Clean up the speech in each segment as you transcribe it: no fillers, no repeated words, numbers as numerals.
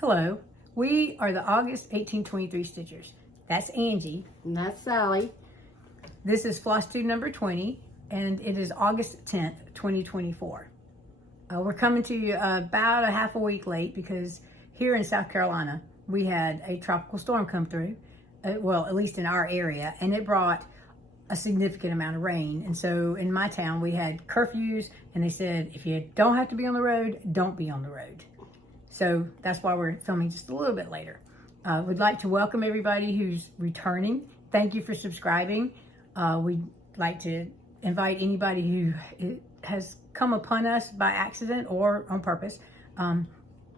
Hello, we are the August 1823 Stitchers. That's Angie. And that's Sally. This is Flosstube number 20, and it is August 10th, 2024. We're coming to you about a half a week late because here in South Carolina, we had a tropical storm come through, well, at least in our area, and it brought a significant amount of rain. And so in my town, we had curfews, and they said, if you don't have to be on the road, don't be on the road. So that's why we're filming just a little bit later. We'd like to welcome everybody who's returning. Thank you for subscribing. We'd like to invite anybody who has come upon us by accident or on purpose.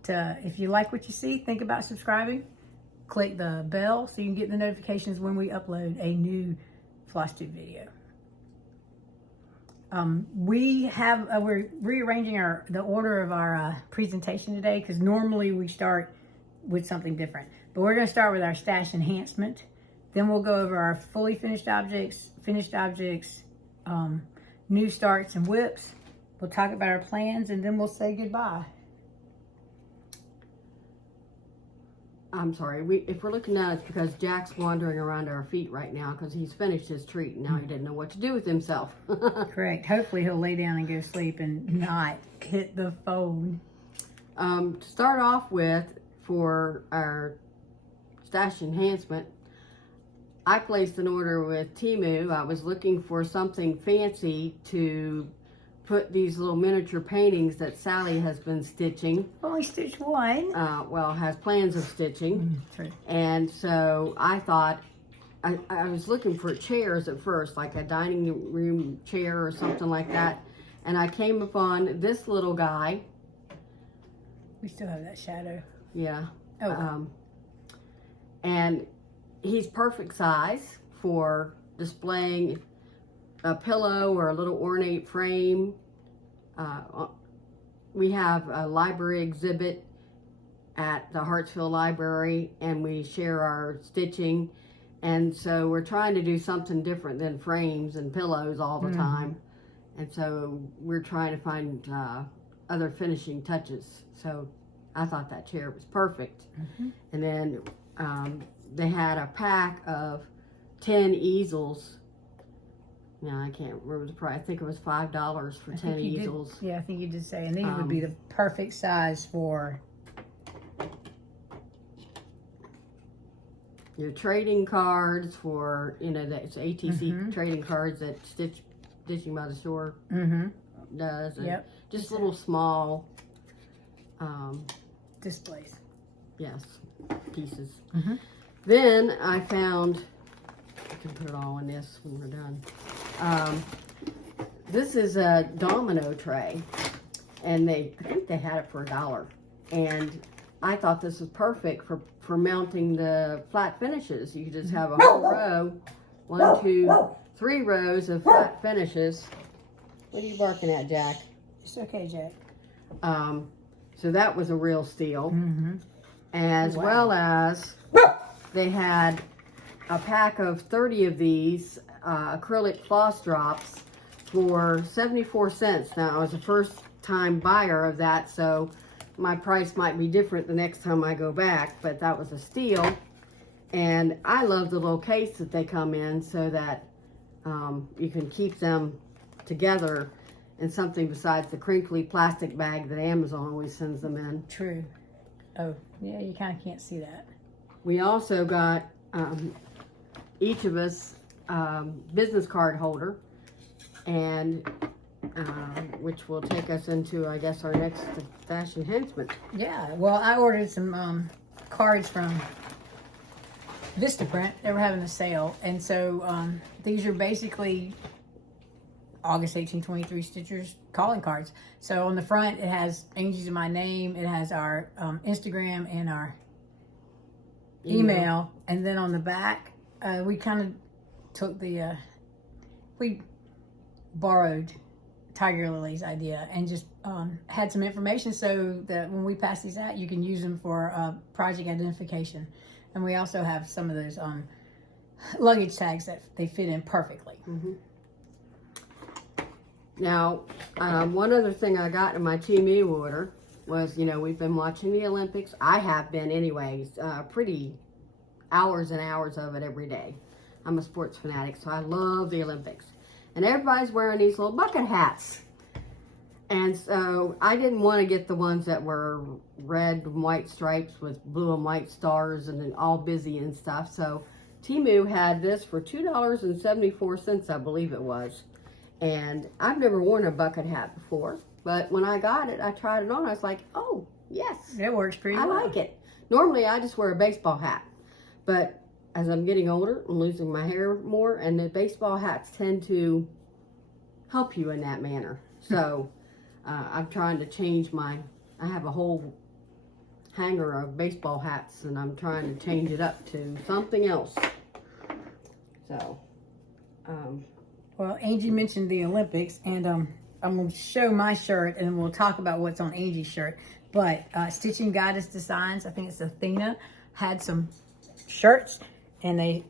If you like what you see, think about subscribing. Click the bell so you can get the notifications when we upload a new Flosstube video. We're rearranging the order of our presentation today because normally we start with something different. But we're going to start with our stash enhancement. Then we'll go over our fully finished objects, new starts and whips. We'll talk about our plans, and then we'll say goodbye. I'm sorry, if we're looking at it, it's because Jack's wandering around our feet right now because he's finished his treat and now he didn't know what to do with himself. Correct. Hopefully he'll lay down and go sleep and not hit the phone. To start off with, for our stash enhancement, I placed an order with Temu. I was looking for something fancy to put these little miniature paintings that Sally has been stitching. Only stitched one. Well, has plans of stitching. True. And so I thought, I was looking for chairs at first, like a dining room chair or something like that. And I came upon this little guy. We still have that shadow. Yeah. Oh. And he's perfect size for displaying a pillow or a little ornate frame. We have a library exhibit at the Hartsville Library, and we share our stitching, and so we're trying to do something different than frames and pillows all the time, and so we're trying to find other finishing touches. So I thought that chair was perfect. And then they had a pack of 10 easels. Yeah, I can't remember the price. I think it was $5 for 10 easels. Yeah, I think you did say. And these would be the perfect size for your trading cards, for, you know, that's ATC trading cards that Stitching by the Shore does. And just little small displays. Yes, pieces. Then I found, I can put it all in this when we're done. This is a domino tray, and I think they had it for $1. And I thought this was perfect for mounting the flat finishes. You could just have a whole row, 1, 2, 3 rows of flat finishes. What are you barking at, Jack? It's okay, Jack. So that was a real steal. As well as they had a pack of 30 of these acrylic floss drops for 74 cents. Now, I was a first-time buyer of that, so my price might be different the next time I go back, but that was a steal. And I love the little case that they come in so that you can keep them together in something besides the crinkly plastic bag that Amazon always sends them in. True. Oh, yeah, you kind of can't see that. We also got each of us business card holder, and which will take us into, I guess, our next stash enhancement. Yeah, well, I ordered some cards from Vista Print. They were having a sale, and so these are basically August 1823 Stitchers calling cards. So on the front, it has Angie's and my name. It has our Instagram and our email. And then on the back, we kind of took we borrowed Tiger Lily's idea and just had some information so that when we pass these out, you can use them for project identification. And we also have some of those luggage tags that they fit in perfectly. Now, one other thing I got in my Temu order was, you know, we've been watching the Olympics. I have been anyways, pretty hours and hours of it every day. I'm a sports fanatic, so I love the Olympics. And everybody's wearing these little bucket hats. And so I didn't want to get the ones that were red and white stripes with blue and white stars and then all busy and stuff. So Temu had this for $2.74, I believe it was. And I've never worn a bucket hat before. But when I got it, I tried it on. I was like, oh, yes. It works pretty well. I like it. Normally, I just wear a baseball hat. But as I'm getting older, I'm losing my hair more. And the baseball hats tend to help you in that manner. So I'm trying to change I have a whole hanger of baseball hats. And I'm trying to change it up to something else. So, well, Angie mentioned the Olympics, and I'm going to show my shirt, and we'll talk about what's on Angie's shirt. But Stitching Goddess Designs, I think it's Athena, had some shirts, and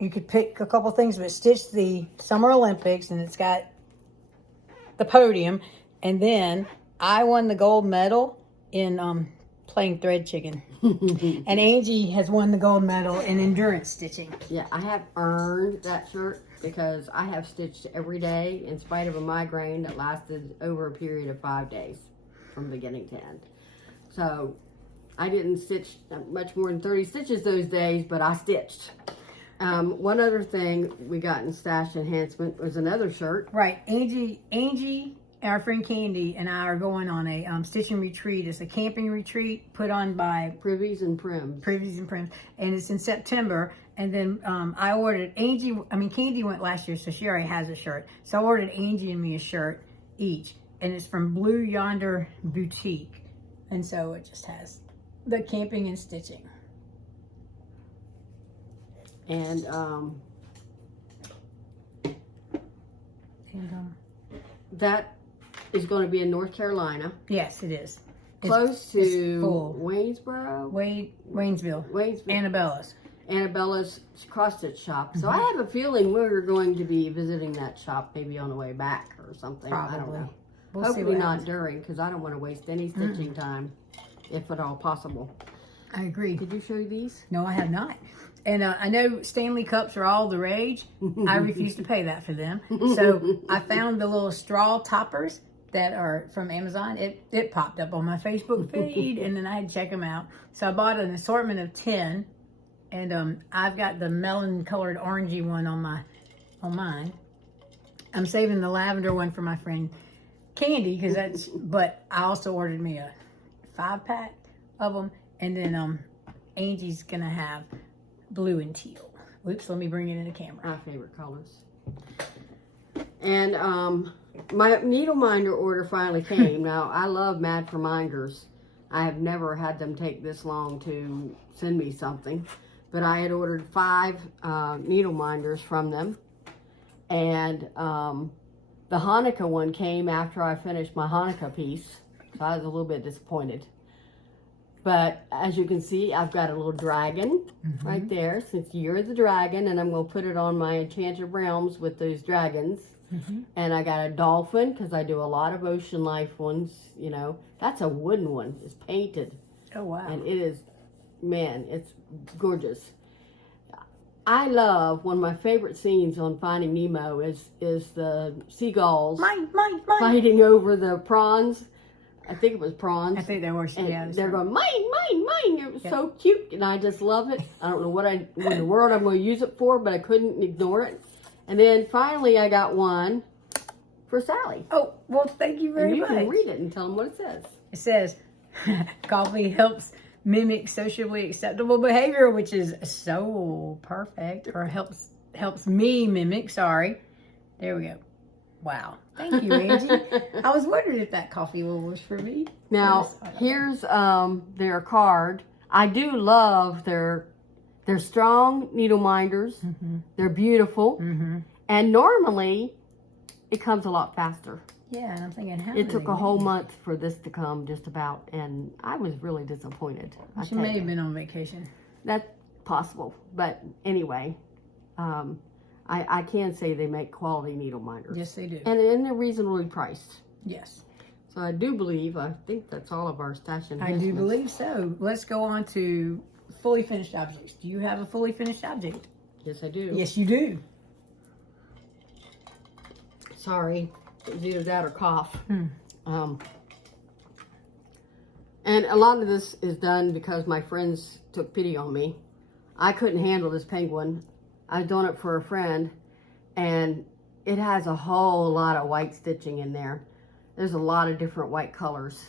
you could pick a couple things, but stitch the Summer Olympics, and it's got the podium. And then I won the gold medal in playing thread chicken. And Angie has won the gold medal in endurance stitching. Yeah, I have earned that shirt because I have stitched every day in spite of a migraine that lasted over a period of 5 days from beginning to end. So I didn't stitch much more than 30 stitches those days, but I stitched. One other thing we got in Stash Enhancement was another shirt. Right, Angie, our friend Candy, and I are going on a stitching retreat. It's a camping retreat put on by Privies and Prims. Privies and Prims, and it's in September. And then I ordered Candy went last year, so she already has a shirt. So I ordered Angie and me a shirt each, and it's from Blue Yonder Boutique, and so it just has the camping and stitching. And that is going to be in North Carolina. Yes, it is. Close to Waynesboro? Waynesville. Annabellas. Annabellas cross-stitch shop. So I have a feeling we're going to be visiting that shop maybe on the way back or something. Probably. I don't know. We'll Hopefully see not during, because I don't want to waste any stitching time, if at all possible. I agree. Did you show you these? No, I have not. And I know Stanley cups are all the rage. I refuse to pay that for them. So I found the little straw toppers that are from Amazon. It popped up on my Facebook feed, and then I had to check them out. So I bought an assortment of 10, and I've got the melon colored orangey one on mine. I'm saving the lavender one for my friend Candy, but I also ordered me a 5-pack of them, and then Angie's gonna have blue and teal. Oops, let me bring it in the camera. My favorite colors. And my needle minder order finally came. Now, I love Mad for Minders. I have never had them take this long to send me something. But I had ordered 5 needle minders from them. And the Hanukkah one came after I finished my Hanukkah piece. So I was a little bit disappointed. But as you can see, I've got a little dragon right there, since you're the dragon, and I'm going to put it on my Enchanted Realms with those dragons. And I got a dolphin, because I do a lot of ocean life ones, you know. That's a wooden one. It's painted. Oh, wow. And it is, man, it's gorgeous. I love, one of my favorite scenes on Finding Nemo is the seagulls Mine. fighting over the prawns. I think it was prawns. I think they were. And they're going, mine. It was so cute, and I just love it. I don't know what in the world I'm going to use it for, but I couldn't ignore it. And then finally, I got one for Sally. Oh, well, thank you very much. You can read it and tell them what it says. It says, coffee helps mimic socially acceptable behavior, which is so perfect, or helps me mimic. Sorry. There we go. Wow. Thank you, Angie. I was wondering if that coffee was for me. Now, here's their card. I do love their strong needle minders. They're beautiful. And normally, it comes a lot faster. Yeah, and I'm thinking, it took a whole month for this to come, just about, and I was really disappointed. She may have been on vacation. That's possible, but anyway, I can say they make quality needle minders. Yes, they do. And they're reasonably priced. Yes. So I think that's all of our stash and I do believe so. Let's go on to fully finished objects. Do you have a fully finished object? Yes, I do. Yes, you do. Sorry, it was either that or cough. And a lot of this is done because my friends took pity on me. I couldn't handle this penguin. I was doing it for a friend, and it has a whole lot of white stitching in there. There's a lot of different white colors,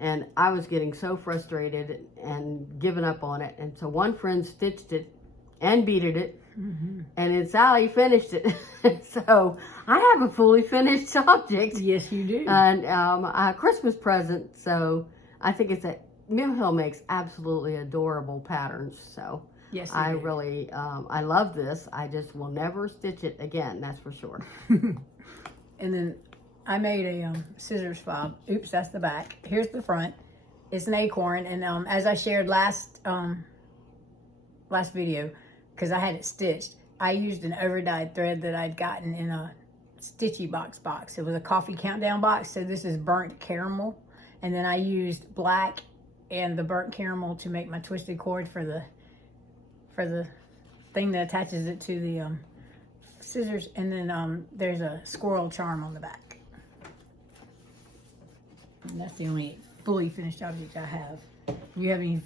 and I was getting so frustrated and giving up on it. And so one friend stitched it and beaded it, and then Sally finished it. So I have a fully finished object. Yes, you do. And a Christmas present. So I think Mill Hill makes absolutely adorable patterns. So yes, I really, I love this. I just will never stitch it again. That's for sure. And then I made a scissors fob. Oops, that's the back. Here's the front. It's an acorn, and as I shared last video, because I had it stitched, I used an overdyed thread that I'd gotten in a Stitchy box. It was a coffee countdown box, so this is burnt caramel, and then I used black and the burnt caramel to make my twisted cord for the thing that attaches it to the scissors, and then there's a squirrel charm on the back. And that's the only fully finished object I have. Do you have any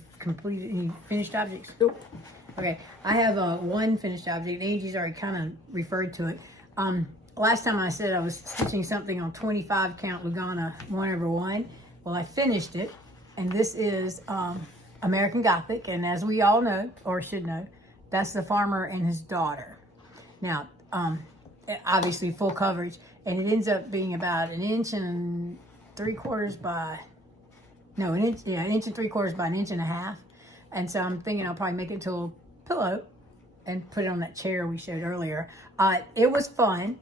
finished objects? Nope. Okay, I have one finished object. Angie's already kind of referred to it. Last time I said I was stitching something on 25 count Lugana 1/1. Well, I finished it, and this is American Gothic, and as we all know, or should know, that's the farmer and his daughter. Now, obviously full coverage, and it ends up being about 1 3/4 by, no, 1 inch, yeah, 1 3/4 by 1.5 inches. And so I'm thinking I'll probably make it into a pillow and put it on that chair we showed earlier. It was fun.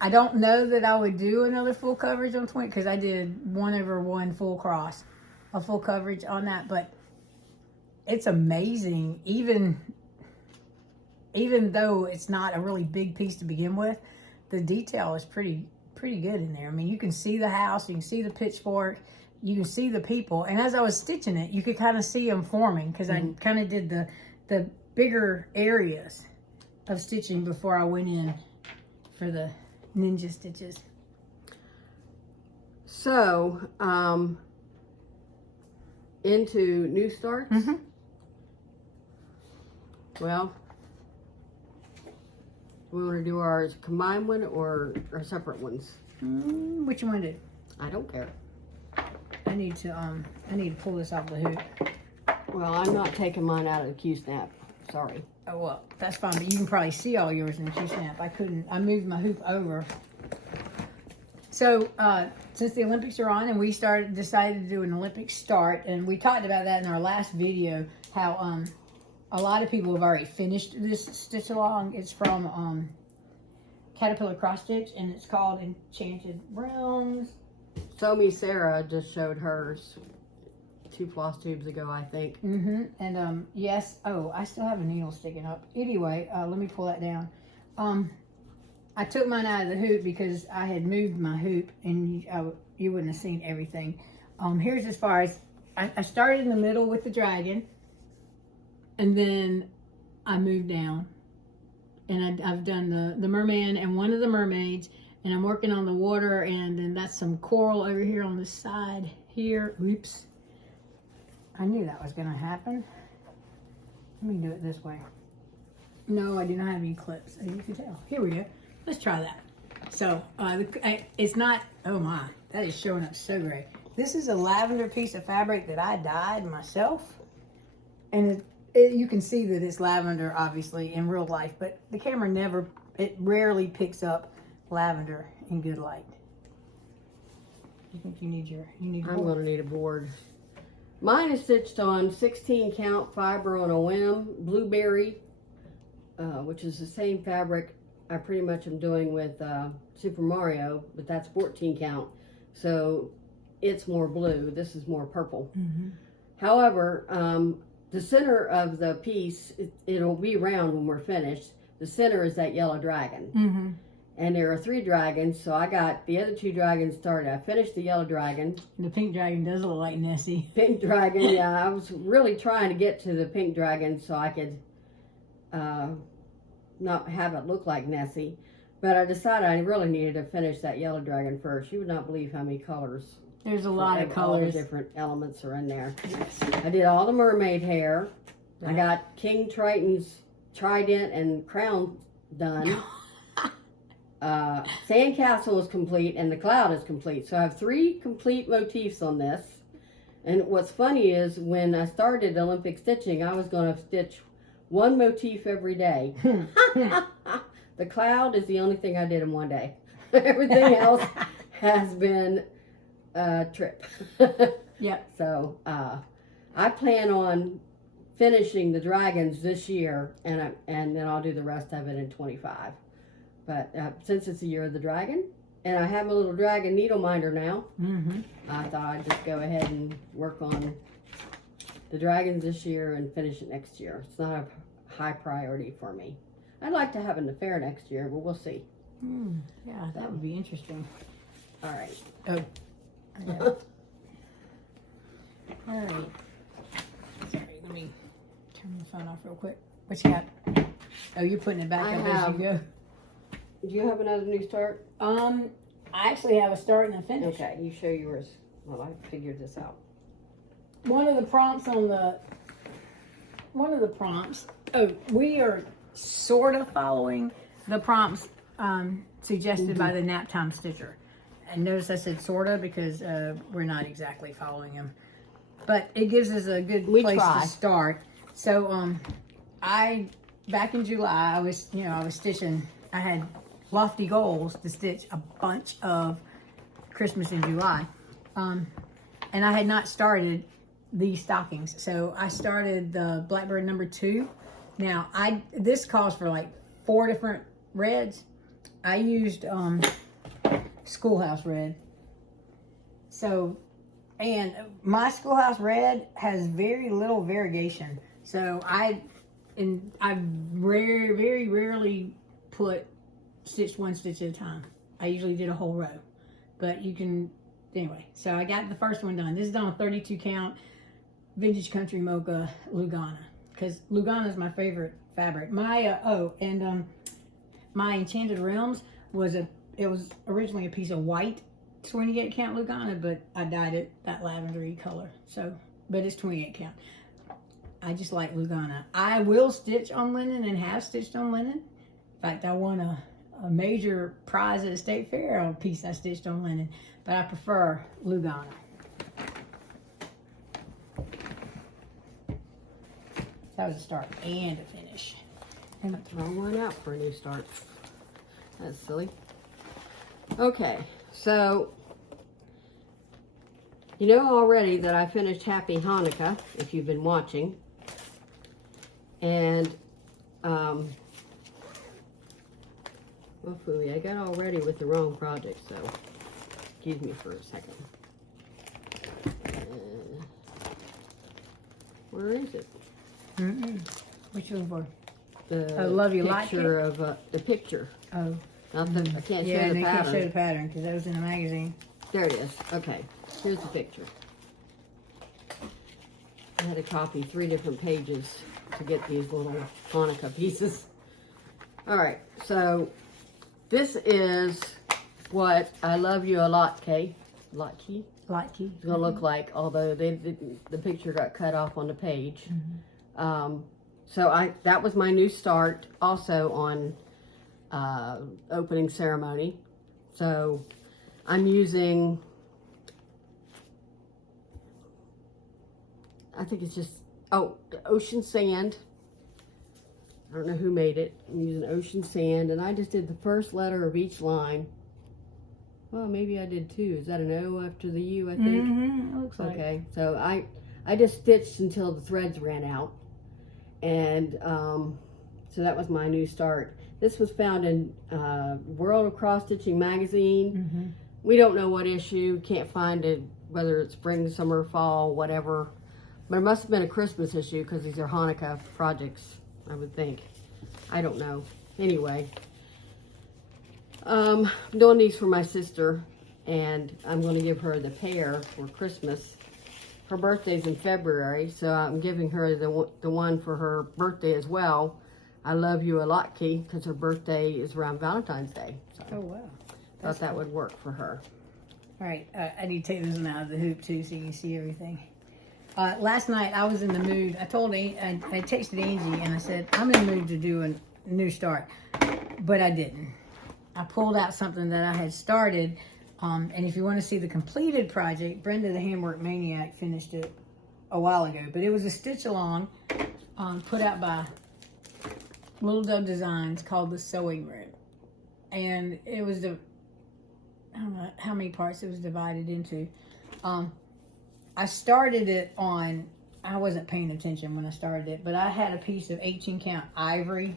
I don't know that I would do another full coverage on 20, because I did 1/1 full cross, a full coverage on that, but it's amazing. Even though it's not a really big piece to begin with, the detail is pretty good in there. I mean, you can see the house, you can see the pitchfork, you can see the people, and as I was stitching it, you could kind of see them forming, because I kind of did the bigger areas of stitching before I went in for the ninja stitches. So, into new starts. Well, we want to do ours combined one or separate ones? Which one do? I don't care. I need to pull this off the hoop. Well, I'm not taking mine out of the Q-snap. Sorry. Oh, well, that's fine, but you can probably see all yours in the Q-snap. I moved my hoop over. So, since the Olympics are on, and we decided to do an Olympic start, and we talked about that in our last video, how a lot of people have already finished this stitch along. It's from Caterpillar Cross Stitch, and it's called Enchanted Realms. Somi Sarah just showed hers 2 Flosstubes ago, I think. And yes, oh, I still have a needle sticking up. Anyway, let me pull that down. I took mine out of the hoop because I had moved my hoop, and you wouldn't have seen everything. Here's as far as I started in the middle with the dragon, and then I moved down, and I've done the merman and one of the mermaids, and I'm working on the water, and then that's some coral over here on the side here. Oops. I knew that was going to happen. Let me do it this way. No, I do not have any clips, as you can tell. Here we go. Let's try that. So, it's not, oh my, that is showing up so great. This is a lavender piece of fabric that I dyed myself. And you can see that it's lavender, obviously, in real life, but the camera it rarely picks up lavender in good light. You think you need I'm going to need a board. Mine is stitched on 16 count fiber on a whim, blueberry, which is the same fabric I pretty much am doing with Super Mario, but that's 14 count. So it's more blue. This is more purple. However, the center of the piece, it'll be round when we're finished. The center is that yellow dragon. And there are 3 dragons, so I got the other 2 dragons started. I finished the yellow dragon. The pink dragon does look like Nessie. Pink dragon, yeah. I was really trying to get to the pink dragon so I could not have it look like Nessie. But I decided I really needed to finish that yellow dragon first. You would not believe how many colors. There's a lot of All the colors. different elements are in there. Yes. I did all the mermaid hair. Yeah. I got King Triton's trident and crown done. Sandcastle is complete and the cloud is complete. So I have 3 complete motifs on this. And what's funny is when I started Olympic stitching, I was going to stitch 1 motif every day. The cloud is the only thing I did in one day. Everything else has been a trip. Yep. So I plan on finishing the dragons this year, and then I'll do the rest of it in 25. But since it's the year of the dragon, and I have a little dragon needle minder now, I thought I'd just go ahead and work on the dragons this year and finish it next year. It's not a high priority for me. I'd like to have it in the fair next year, but we'll see. Yeah, that would be interesting. All right. Oh. Yeah. All right. Sorry, let me turn the phone off real quick. What you got? Oh, you're putting it back I up have- as you go. Do you have another new start? I actually have a start and a finish. Okay, you show yours. Well, I figured this out. One of the prompts, oh, we are sort of following the prompts suggested by the Naptime Stitcher. And notice I said sort of because we're not exactly following them. But it gives us a good place to start. So back in July, I was stitching, I had lofty goals to stitch a bunch of Christmas in July. And I had not started these stockings. So I started the Blackbird number 2. Now this calls for like 4 different reds. I used Schoolhouse Red. So, and my Schoolhouse Red has very little variegation. So I very rarely stitch 1 stitch at a time. I usually did a whole row, but you can, anyway. So I got the first one done. This is done on 32 count Vintage Country Mocha Lugana, because Lugana is my favorite fabric. My my Enchanted Realms was originally a piece of white 28 count Lugana, but I dyed it that lavendery color. So, but it's 28 count. I just like Lugana. I will stitch on linen and have stitched on linen. In fact, I won a major prize at a state fair on a piece I stitched on linen, but I prefer Lugana. That was a start and a finish. And throw one out for a new start. That's silly. Okay, so you know already that I finished Happy Hanukkah, if you've been watching. And well, Fooey, I got all ready with the wrong project, so excuse me for a second. Where is it? Which one for? The I love you like picture of the picture. Oh. Not the, I can't Yeah, show the they pattern. can't show the pattern because that was in the magazine. There it is. Okay, here's the picture. I had to copy 3 different pages to get these little Hanukkah pieces. All right, so this is what I Love You a Lot, Kay. Latke? Latke. It's gonna look like, although the picture got cut off on the page. So that was my new start, also on opening ceremony. So I'm using, I think it's just, the Ocean Sand. I don't know who made it. I'm using Ocean Sand, and I just did the first letter of each line. Well, maybe I did 2. Is that an O after the U, I think? It looks like. Okay, so I just stitched until the threads ran out. And so that was my new start. This was found in World of Cross Stitching magazine. We don't know what issue, can't find it, whether it's spring, summer, fall, whatever. But it must have been a Christmas issue because these are Hanukkah projects, I would think. I don't know. Anyway, I'm doing these for my sister, and I'm going to give her the pair for Christmas. Her birthday's in February, so I'm giving her the one for her birthday as well. I love you a lot, Key, because her birthday is around Valentine's Day. So Oh, wow. Thought that would work for her. All right, I need to take this one out of the hoop too so you can see everything. Last night I was in the mood. I texted Angie and I said, I'm in the mood to do a new start, but I didn't. I pulled out something that I had started, and if you want to see the completed project, Brenda the Handwork Maniac finished it a while ago, but it was a stitch along put out by Little Dove Designs called the Sewing Room, and it was I don't know how many parts it was divided into. I started it on, I wasn't paying attention when I started it, but I had a piece of 18 count ivory.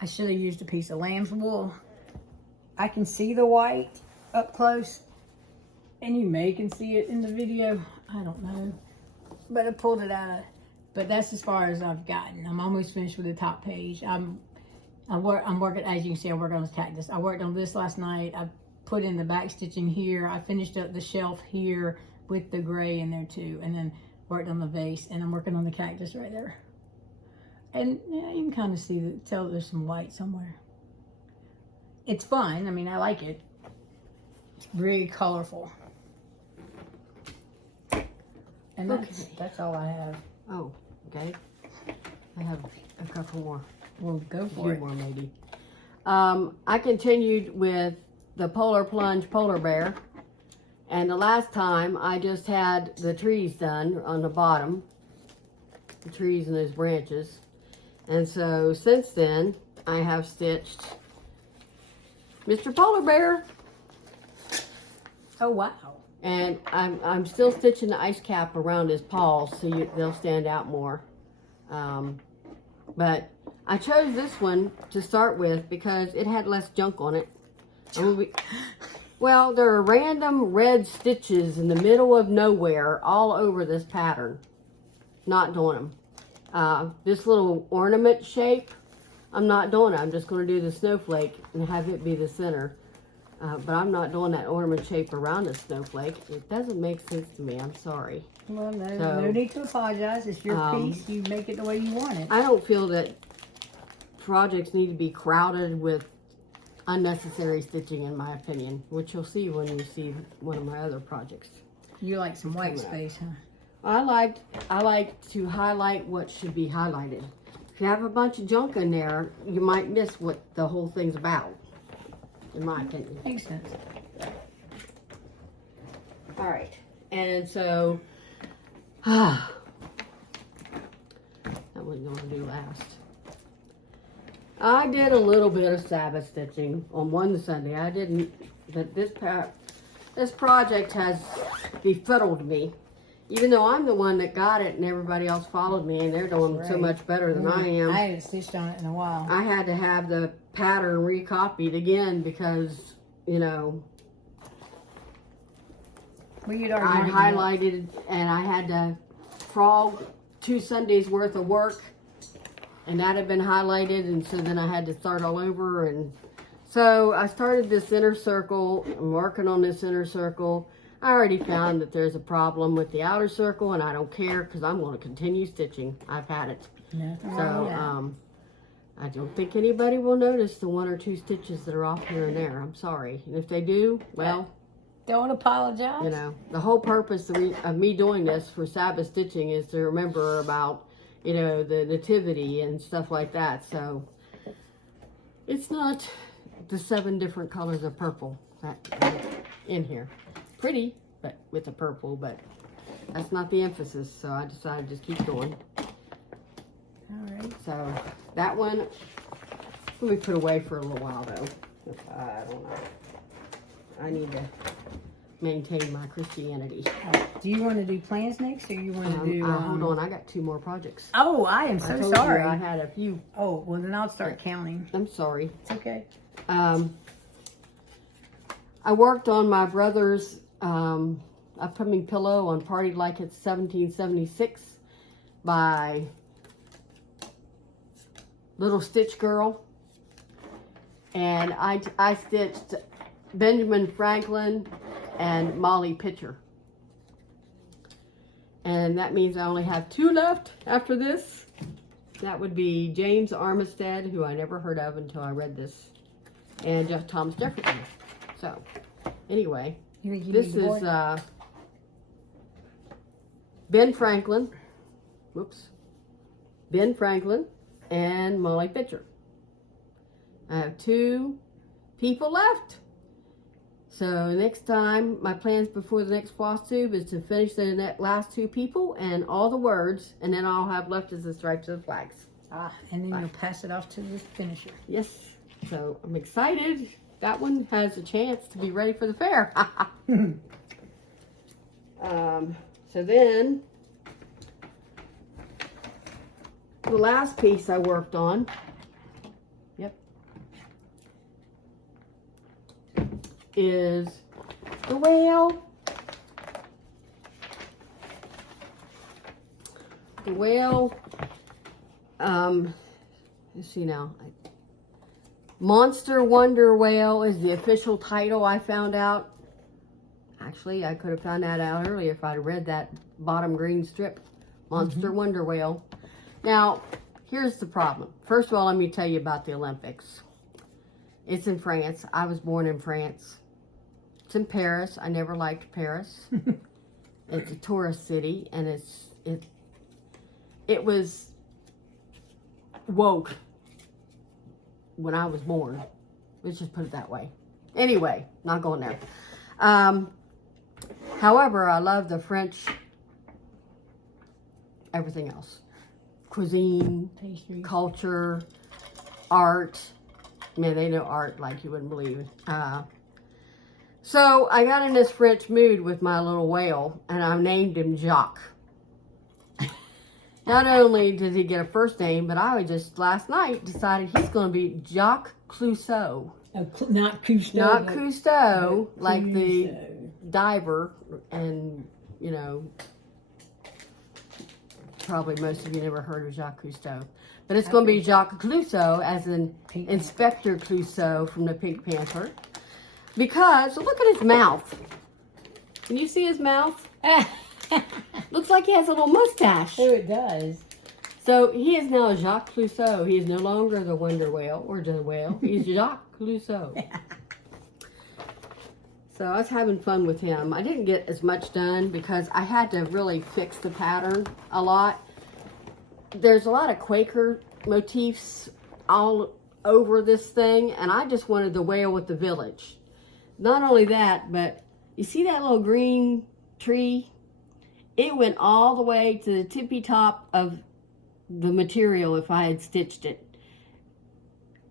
I should have used a piece of lamb's wool. I can see the white up close, and you may can see it in the video. I don't know, but I pulled it out. But that's as far as I've gotten. I'm almost finished with the top page. I'm working, as you can see, I worked on this cactus. I worked on this last night. I put in the back stitching here. I finished up the shelf here with the gray in there too, and then worked on the vase, and I'm working on the cactus right there. And yeah, you can kind of tell there's some white somewhere. It's fun. I mean, I like it. It's very colorful. And that's all I have. Oh, okay. I have a couple more. We'll go for it. More maybe. I continued with the Polar Plunge Polar Bear. And the last time I just had the trees done on the bottom. The trees and those branches. And so since then, I have stitched Mr. Polar Bear. Oh, wow. And I'm still stitching the ice cap around his paws so they'll stand out more. But I chose this one to start with because it had less junk on it. Well, there are random red stitches in the middle of nowhere all over this pattern. Not doing them. This little ornament shape, I'm not doing it. I'm just going to do the snowflake and have it be the center. But I'm not doing that ornament shape around the snowflake. It doesn't make sense to me. I'm sorry. Well, no need to apologize. It's your piece. You make it the way you want it. I don't feel that projects need to be crowded with unnecessary stitching, in my opinion, which you'll see when you see one of my other projects. You like some white space, huh? I like to highlight what should be highlighted. If you have a bunch of junk in there, you might miss what the whole thing's about, in my opinion. Makes sense. All right, and so that wasn't going to do last. I did a little bit of Sabbath stitching on one Sunday. I didn't, but this project has befuddled me. Even though I'm the one that got it and everybody else followed me and they're doing so much better than I am. I haven't stitched on it in a while. I had to have the pattern recopied again because, you know, Well, you'd I already highlighted and I had to frog 2 Sundays worth of work, and that had been highlighted, and so then I had to start all over. And so I started this inner circle. I'm working on this inner circle. I already found that there's a problem with the outer circle, and I don't care because I'm going to continue stitching. I've had it. So I don't think anybody will notice the 1 or 2 stitches that are off here and there. I'm sorry. And if they do, well, don't apologize. you know, the whole purpose of me doing this for Sabbath stitching is to remember about, you know, the nativity and stuff like that. So it's not the 7 different colors of purple that in here. Pretty, but with the purple, but that's not the emphasis. So I decided to just keep going. All right. So that one we put away for a little while though. I don't know. I need to maintain my Christianity. Do you want to do plans next, or you want to do? Hold on, I got 2 more projects. Oh, I am so sorry. I had a few. Oh, well then I'll start counting. I'm sorry. It's okay. I worked on my brother's upcoming pillow on Party Like It's 1776 by Little Stitch Girl. And I stitched Benjamin Franklin and Molly Pitcher. And that means I only have 2 left after this. That would be James Armistead, who I never heard of until I read this, and Thomas Jefferson. So, anyway, this is Ben Franklin. Whoops. Ben Franklin and Molly Pitcher. I have 2 people left. So next time, my plans before the next Flosstube is to finish the last 2 people and all the words, and then all I'll have left is the stripes of the flags. Ah, and then you'll pass it off to the finisher. Yes. So I'm excited. That one has a chance to be ready for the fair. So then, the last piece I worked on, is the whale. The whale, let's see now. Monster Wonder Whale is the official title, I found out. Actually, I could have found that out earlier if I'd read that bottom green strip. Monster Wonder Whale. Now, here's the problem. First of all, let me tell you about the Olympics. It's in France. I was born in France. It's in Paris. I never liked Paris. It's a tourist city, and it was woke when I was born. Let's just put it that way. Anyway, not going there. However, I love the French, everything else. Cuisine, pastry, culture, art. Man, they know art like you wouldn't believe. So I got in this French mood with my little whale, and I named him Jacques. Not only does he get a first name, but I just last night decided he's going to be Jacques Clouseau. Not Cousteau. Not Cousteau, like the diver, and you know, probably most of you never heard of Jacques Cousteau. But it's going to be Jacques Clouseau, as in Inspector Clouseau from the Pink Panther. Because, look at his mouth. Can you see his mouth? Looks like he has a little mustache. Oh, it does. So, he is now Jacques Clouseau. He is no longer the Wonder Whale, or the whale. He's Jacques Clouseau. So, I was having fun with him. I didn't get as much done because I had to really fix the pattern a lot. There's a lot of Quaker motifs all over this thing, and I just wanted the whale with the village. Not only that, but you see that little green tree? It went all the way to the tippy top of the material if I had stitched it.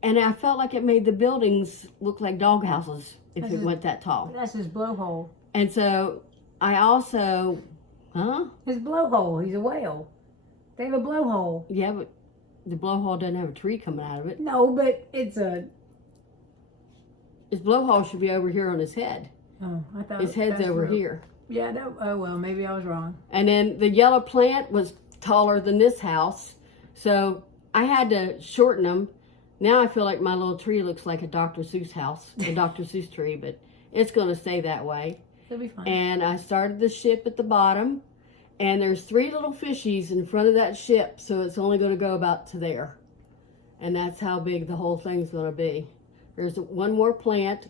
And I felt like it made the buildings look like dog houses if it went that tall. That's his blowhole. And so I also, His blowhole. He's a whale. They have a blowhole. Yeah, but the blowhole doesn't have a tree coming out of it. No, but it's a... His blowhole should be over here on his head. Oh, I thought his head's over here. Yeah, no, oh well, maybe I was wrong. And then the yellow plant was taller than this house, so I had to shorten them. Now I feel like my little tree looks like a Dr. Seuss house, a Dr. Seuss tree, but it's going to stay that way. It'll be fine. And I started the ship at the bottom, and there's 3 little fishies in front of that ship, so it's only going to go about to there. And that's how big the whole thing's going to be. There's one more plant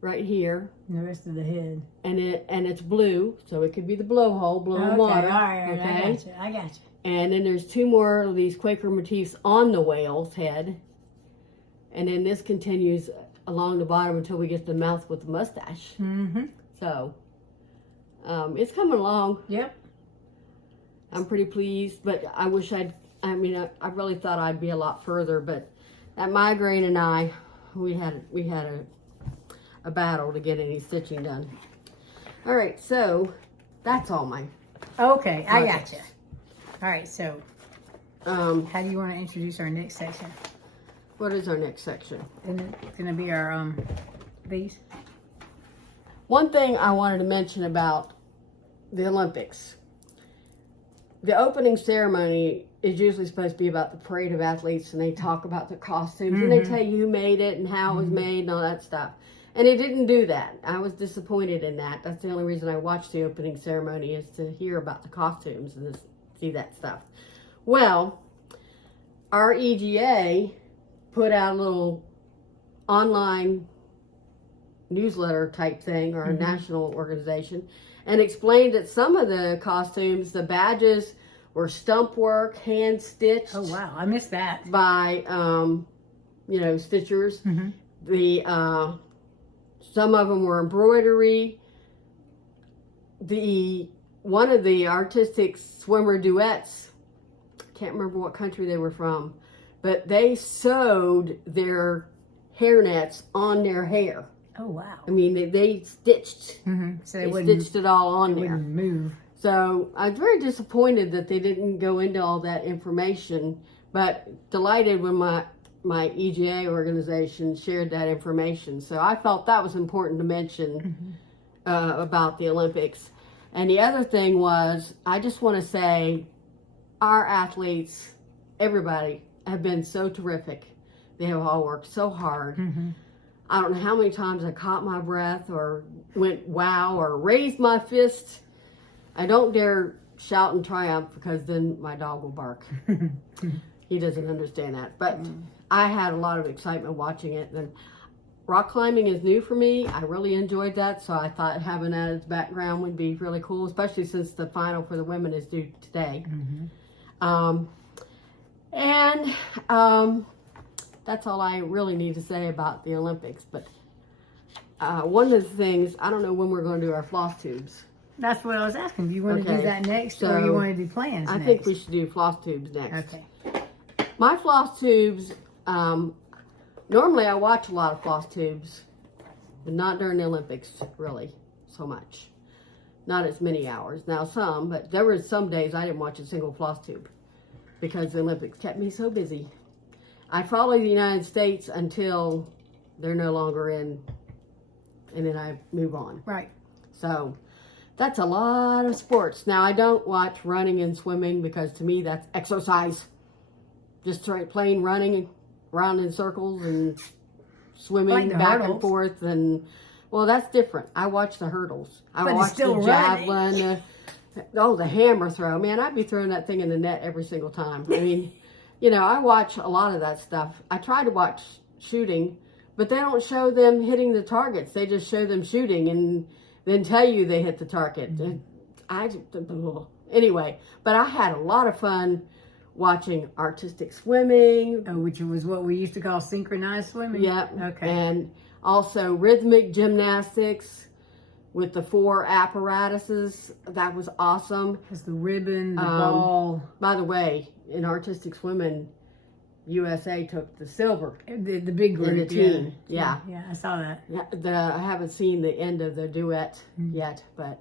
right here. And the rest of the head. And it's blue, so it could be the blowhole, blowing water. All right, okay, I got you. And then there's 2 more of these Quaker motifs on the whale's head. And then this continues along the bottom until we get to the mouth with the mustache. Mm-hmm. So, it's coming along. Yep. I'm pretty pleased, but I wish I really thought I'd be a lot further, but that migraine and I, we had a battle to get any stitching done. All right, so that's all mine. Okay, I got you. All right, so how do you want to introduce our next section? What is our next section? Isn't it going to be our these? One thing I wanted to mention about the Olympics. the opening ceremony is usually supposed to be about the parade of athletes, and they talk about the costumes, and they tell you who made it and how it was made and all that stuff. And it didn't do that. I was disappointed in that. That's the only reason I watched the opening ceremony, is to hear about the costumes and to see that stuff. Well, our EGA put out a little online newsletter type thing, or a national organization, and explained that some of the costumes, the badges, were stump work, hand stitched. Oh wow, I missed that. By you know, stitchers. The some of them were embroidery. One of the artistic swimmer duets, can't remember what country they were from, but they sewed their hairnets on their hair. Oh wow! I mean, they stitched. So they stitched it all on there. Wouldn't move. So I was very disappointed that they didn't go into all that information, but delighted when my EGA organization shared that information. So I felt that was important to mention about the Olympics. And the other thing was, I just want to say, our athletes, everybody, have been so terrific. They have all worked so hard. I don't know how many times I caught my breath or went wow or raised my fist. I don't dare shout in triumph, because then my dog will bark. He doesn't understand that. But I had a lot of excitement watching it. And rock climbing is new for me. I really enjoyed that, so I thought having that as background would be really cool, especially since the final for the women is due today. That's all I really need to say about the Olympics. But one of the things, I don't know when we're going to do our Flosstubes. That's what I was asking. Do you want to do that next, or you want to do plans next? I think we should do Flosstubes next. Okay. My Flosstubes, normally I watch a lot of Flosstubes, but not during the Olympics, really, so much. Not as many hours. Now some, but there were some days I didn't watch a single Flosstube, because the Olympics kept me so busy. I follow the United States until they're no longer in, and then I move on. Right. So that's a lot of sports. Now, I don't watch running and swimming, because to me that's exercise. Just plain running around in circles and swimming back and forth. And well, that's different. I watch the hurdles. I watch the javelin. The hammer throw. Man, I'd be throwing that thing in the net every single time. I mean, you know, I watch a lot of that stuff. I try to watch shooting, but they don't show them hitting the targets. They just show them shooting and then tell you they hit the target. Anyway, but I had a lot of fun watching artistic swimming. Oh, which was what we used to call synchronized swimming? Yep. Okay. And also rhythmic gymnastics with the 4 apparatuses. That was awesome. Because the ribbon, the ball. By the way, in artistic swimming, USA took the silver. The big group. In the team. Yeah. Yeah, I saw that. Yeah, I haven't seen the end of the duet yet, but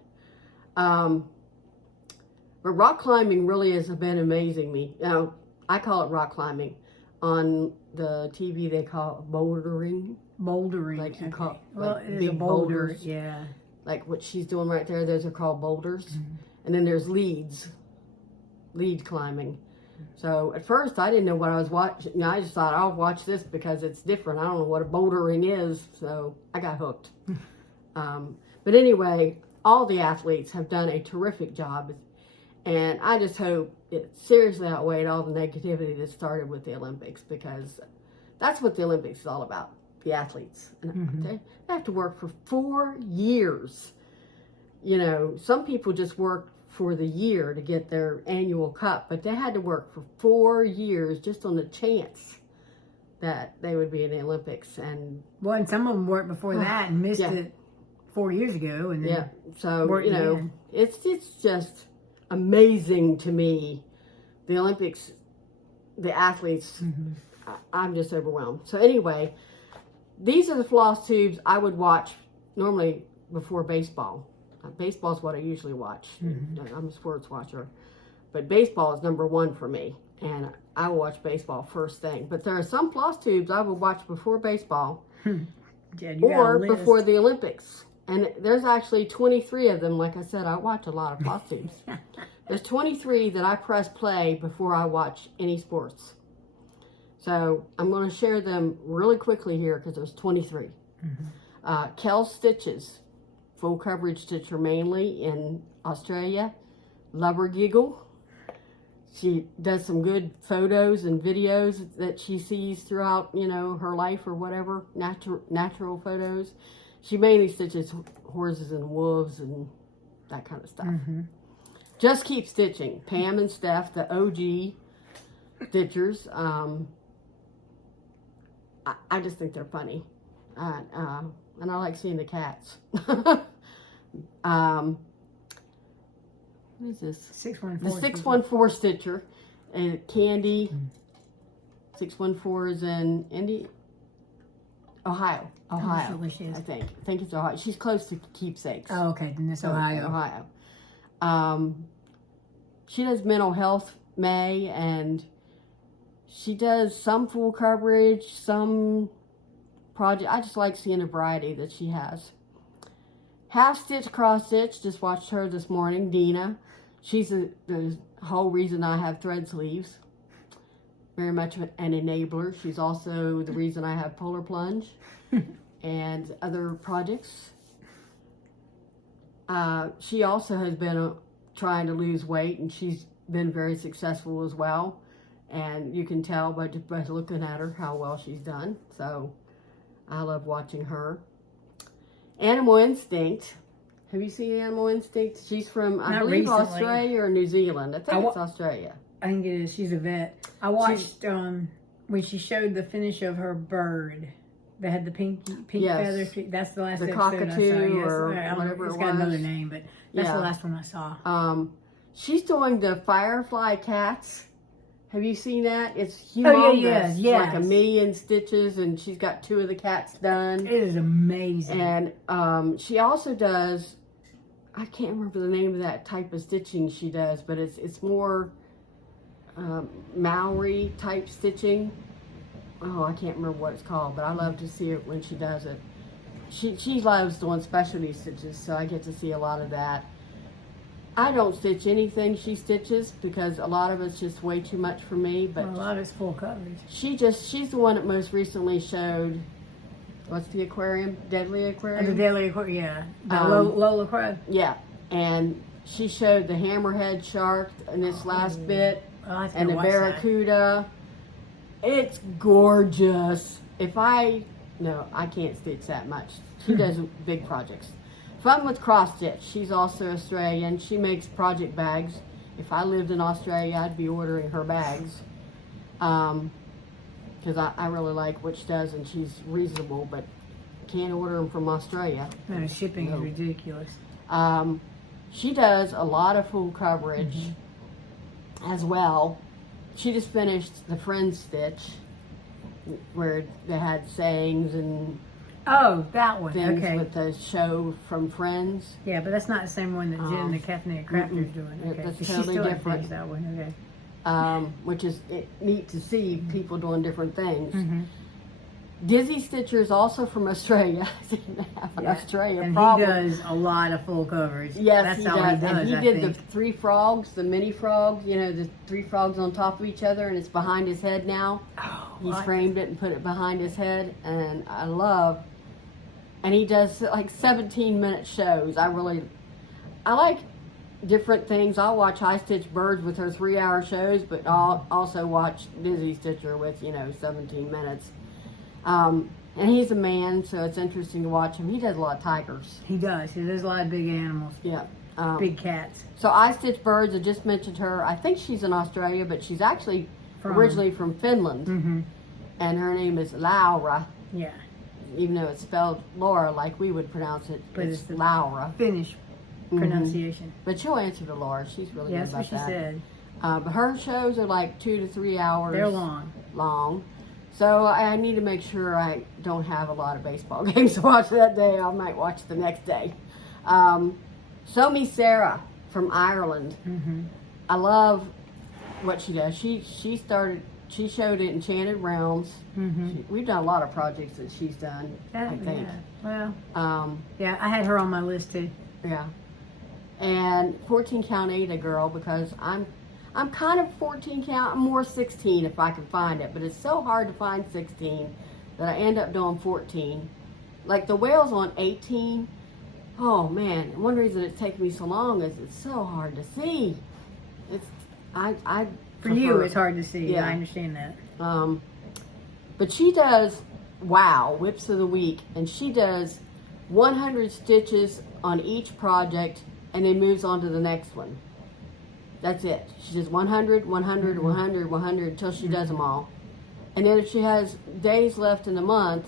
rock climbing really has been amazing me. Now, I call it rock climbing. On the TV, they call it bouldering. Bouldering. Like you call, well, like it's big a boulder. boulders. Yeah. Like what she's doing right there, those are called boulders. And then there's lead climbing. So at first I didn't know what I was watching. You know, I just thought I'll watch this because it's different. I don't know what a bouldering is, so I got hooked. But anyway, all the athletes have done a terrific job, and I just hope it seriously outweighed all the negativity that started with the Olympics, because that's what the Olympics is all about, the athletes. And they have to work for 4 years. You know, some people just work for the year to get their annual cup, but they had to work for 4 years just on the chance that they would be in the Olympics. And well, and some of them worked before that and missed it 4 years ago, and then so you know, again. it's just amazing to me, the Olympics, the athletes. I'm just overwhelmed. So anyway, these are the Flosstubes I would watch normally before baseball. Baseball is what I usually watch. I'm a sports watcher, but baseball is number 1 for me, and I will watch baseball first thing. But there are some Flosstubes I would watch before baseball Jenn, or before the Olympics, and there's actually 23 of them. Like I said, I watch a lot of Flosstubes. There's 23 that I press play before I watch any sports. So I'm going to share them really quickly here because there's 23. Kel Stitches, full coverage stitcher mainly in Australia. Lubber Giggle. She does some good photos and videos that she sees throughout, you know, her life or whatever, natural photos. She mainly stitches horses and wolves and that kind of stuff. Just Keep Stitching. Pam and Steph, the OG stitchers. I just think they're funny. And I like seeing the cats. What is this? 614. The 614 Stitcher. And Candy. 614 is in Ohio. Ohio, where she is. I think. I think it's Ohio. She's close to Keepsakes. Oh, okay. Then it's Ohio. Ohio. She does mental health May, and she does some full coverage, some project. I just like seeing the variety that she has. Half Stitch, Cross Stitch. Just watched her this morning, Dina. She's the whole reason I have thread sleeves. Very much an enabler. She's also the reason I have Polar Plunge and other projects. She also has been trying to lose weight, and she's been very successful as well. And you can tell by just looking at her how well she's done. So I love watching her. Animal Instinct. Have you seen Animal Instinct? She's from, I believe, recently. Australia or New Zealand. I think it's Australia. I think it is. She's a vet. I watched when she showed the finish of her bird that had the pink feathers. That's the last episode cockatoo I saw. Yes, or whatever it it's got was. another name, but that's the last one I saw. She's doing the Firefly Cats. Have you seen that? It's humongous. Yes. It's like 1,000,000 stitches, and she's got 2 of the cats done. It is amazing. And she also does, I can't remember the name of that type of stitching she does, but it's more Maori type stitching. Oh, I can't remember what it's called, but I love to see it when she does it. She loves doing specialty stitches, so I get to see a lot of that. I don't stitch anything she stitches because a lot of it's just way too much for me. But a lot of it's full coverage. She's the one that most recently showed, what's the aquarium? Deadly Aquarium? The Deadly Aquarium, yeah. The Lola Crow. Yeah, and she showed the hammerhead shark in this last bit, and the barracuda. It's gorgeous. No, I can't stitch that much. She does big projects. Fun with Cross Stitch. She's also Australian. She makes project bags. If I lived in Australia, I'd be ordering her bags. Because I really like what she does, and she's reasonable, but can't order them from Australia. No, the shipping is ridiculous. She does a lot of full coverage as well. She just finished the Friends Stitch, where they had sayings and that one. things Okay. with the show from Friends. Yeah, but that's not the same one that Jenn, the caffeinated crafter's doing. Okay. That's She totally still different. finished that one. Okay. Which is neat to see people doing different things. Dizzy Stitcher is also from Australia. Australia and problem. he does a lot of full coverage. Yes, that's he all does. he does. And he I did think. the 3 frogs, the mini frogs, you know, the 3 frogs on top of each other, and it's behind his head now. He's framed it and put it behind his head, and and he does like 17-minute shows. I like different things. I'll watch High Stitch Birds with her 3-hour shows, but I'll also watch Dizzy Stitcher with, 17 minutes. And he's a man, so it's interesting to watch him. He does a lot of tigers. He does. He does a lot of big animals. Yeah. Big cats. So I Stitch Birds, I just mentioned her. I think she's in Australia, but she's actually originally from Finland. And her name is Laura. Yeah. Even though it's spelled Laura like we would pronounce it, But it's Laura. Finnish pronunciation. But she'll answer to Laura. She's really Yeah, good that's about what she that. said. But her shows are like 2 to 3 hours. They're long. So I need to make sure I don't have a lot of baseball games to watch that day. I might watch the next day. So Me Sarah from Ireland. I love what she does. She showed it Enchanted Realms. We've done a lot of projects that she's done, I think. Yeah. Well, yeah, I had her on my list too. Yeah. And 14 count Aida Girl, because I'm kind of 14 count, I'm more 16 if I can find it, but it's so hard to find 16 that I end up doing 14. Like the whale's on 18. Oh man, one reason it's taken me so long is it's so hard to see. It's, I For you, it's hard to see. Yeah. I understand that. But she does, wow, whips of the week, and she does 100 stitches on each project and then moves on to the next one. That's it. She does 100, 100, 100, 100 until she does them all. And then if she has days left in the month,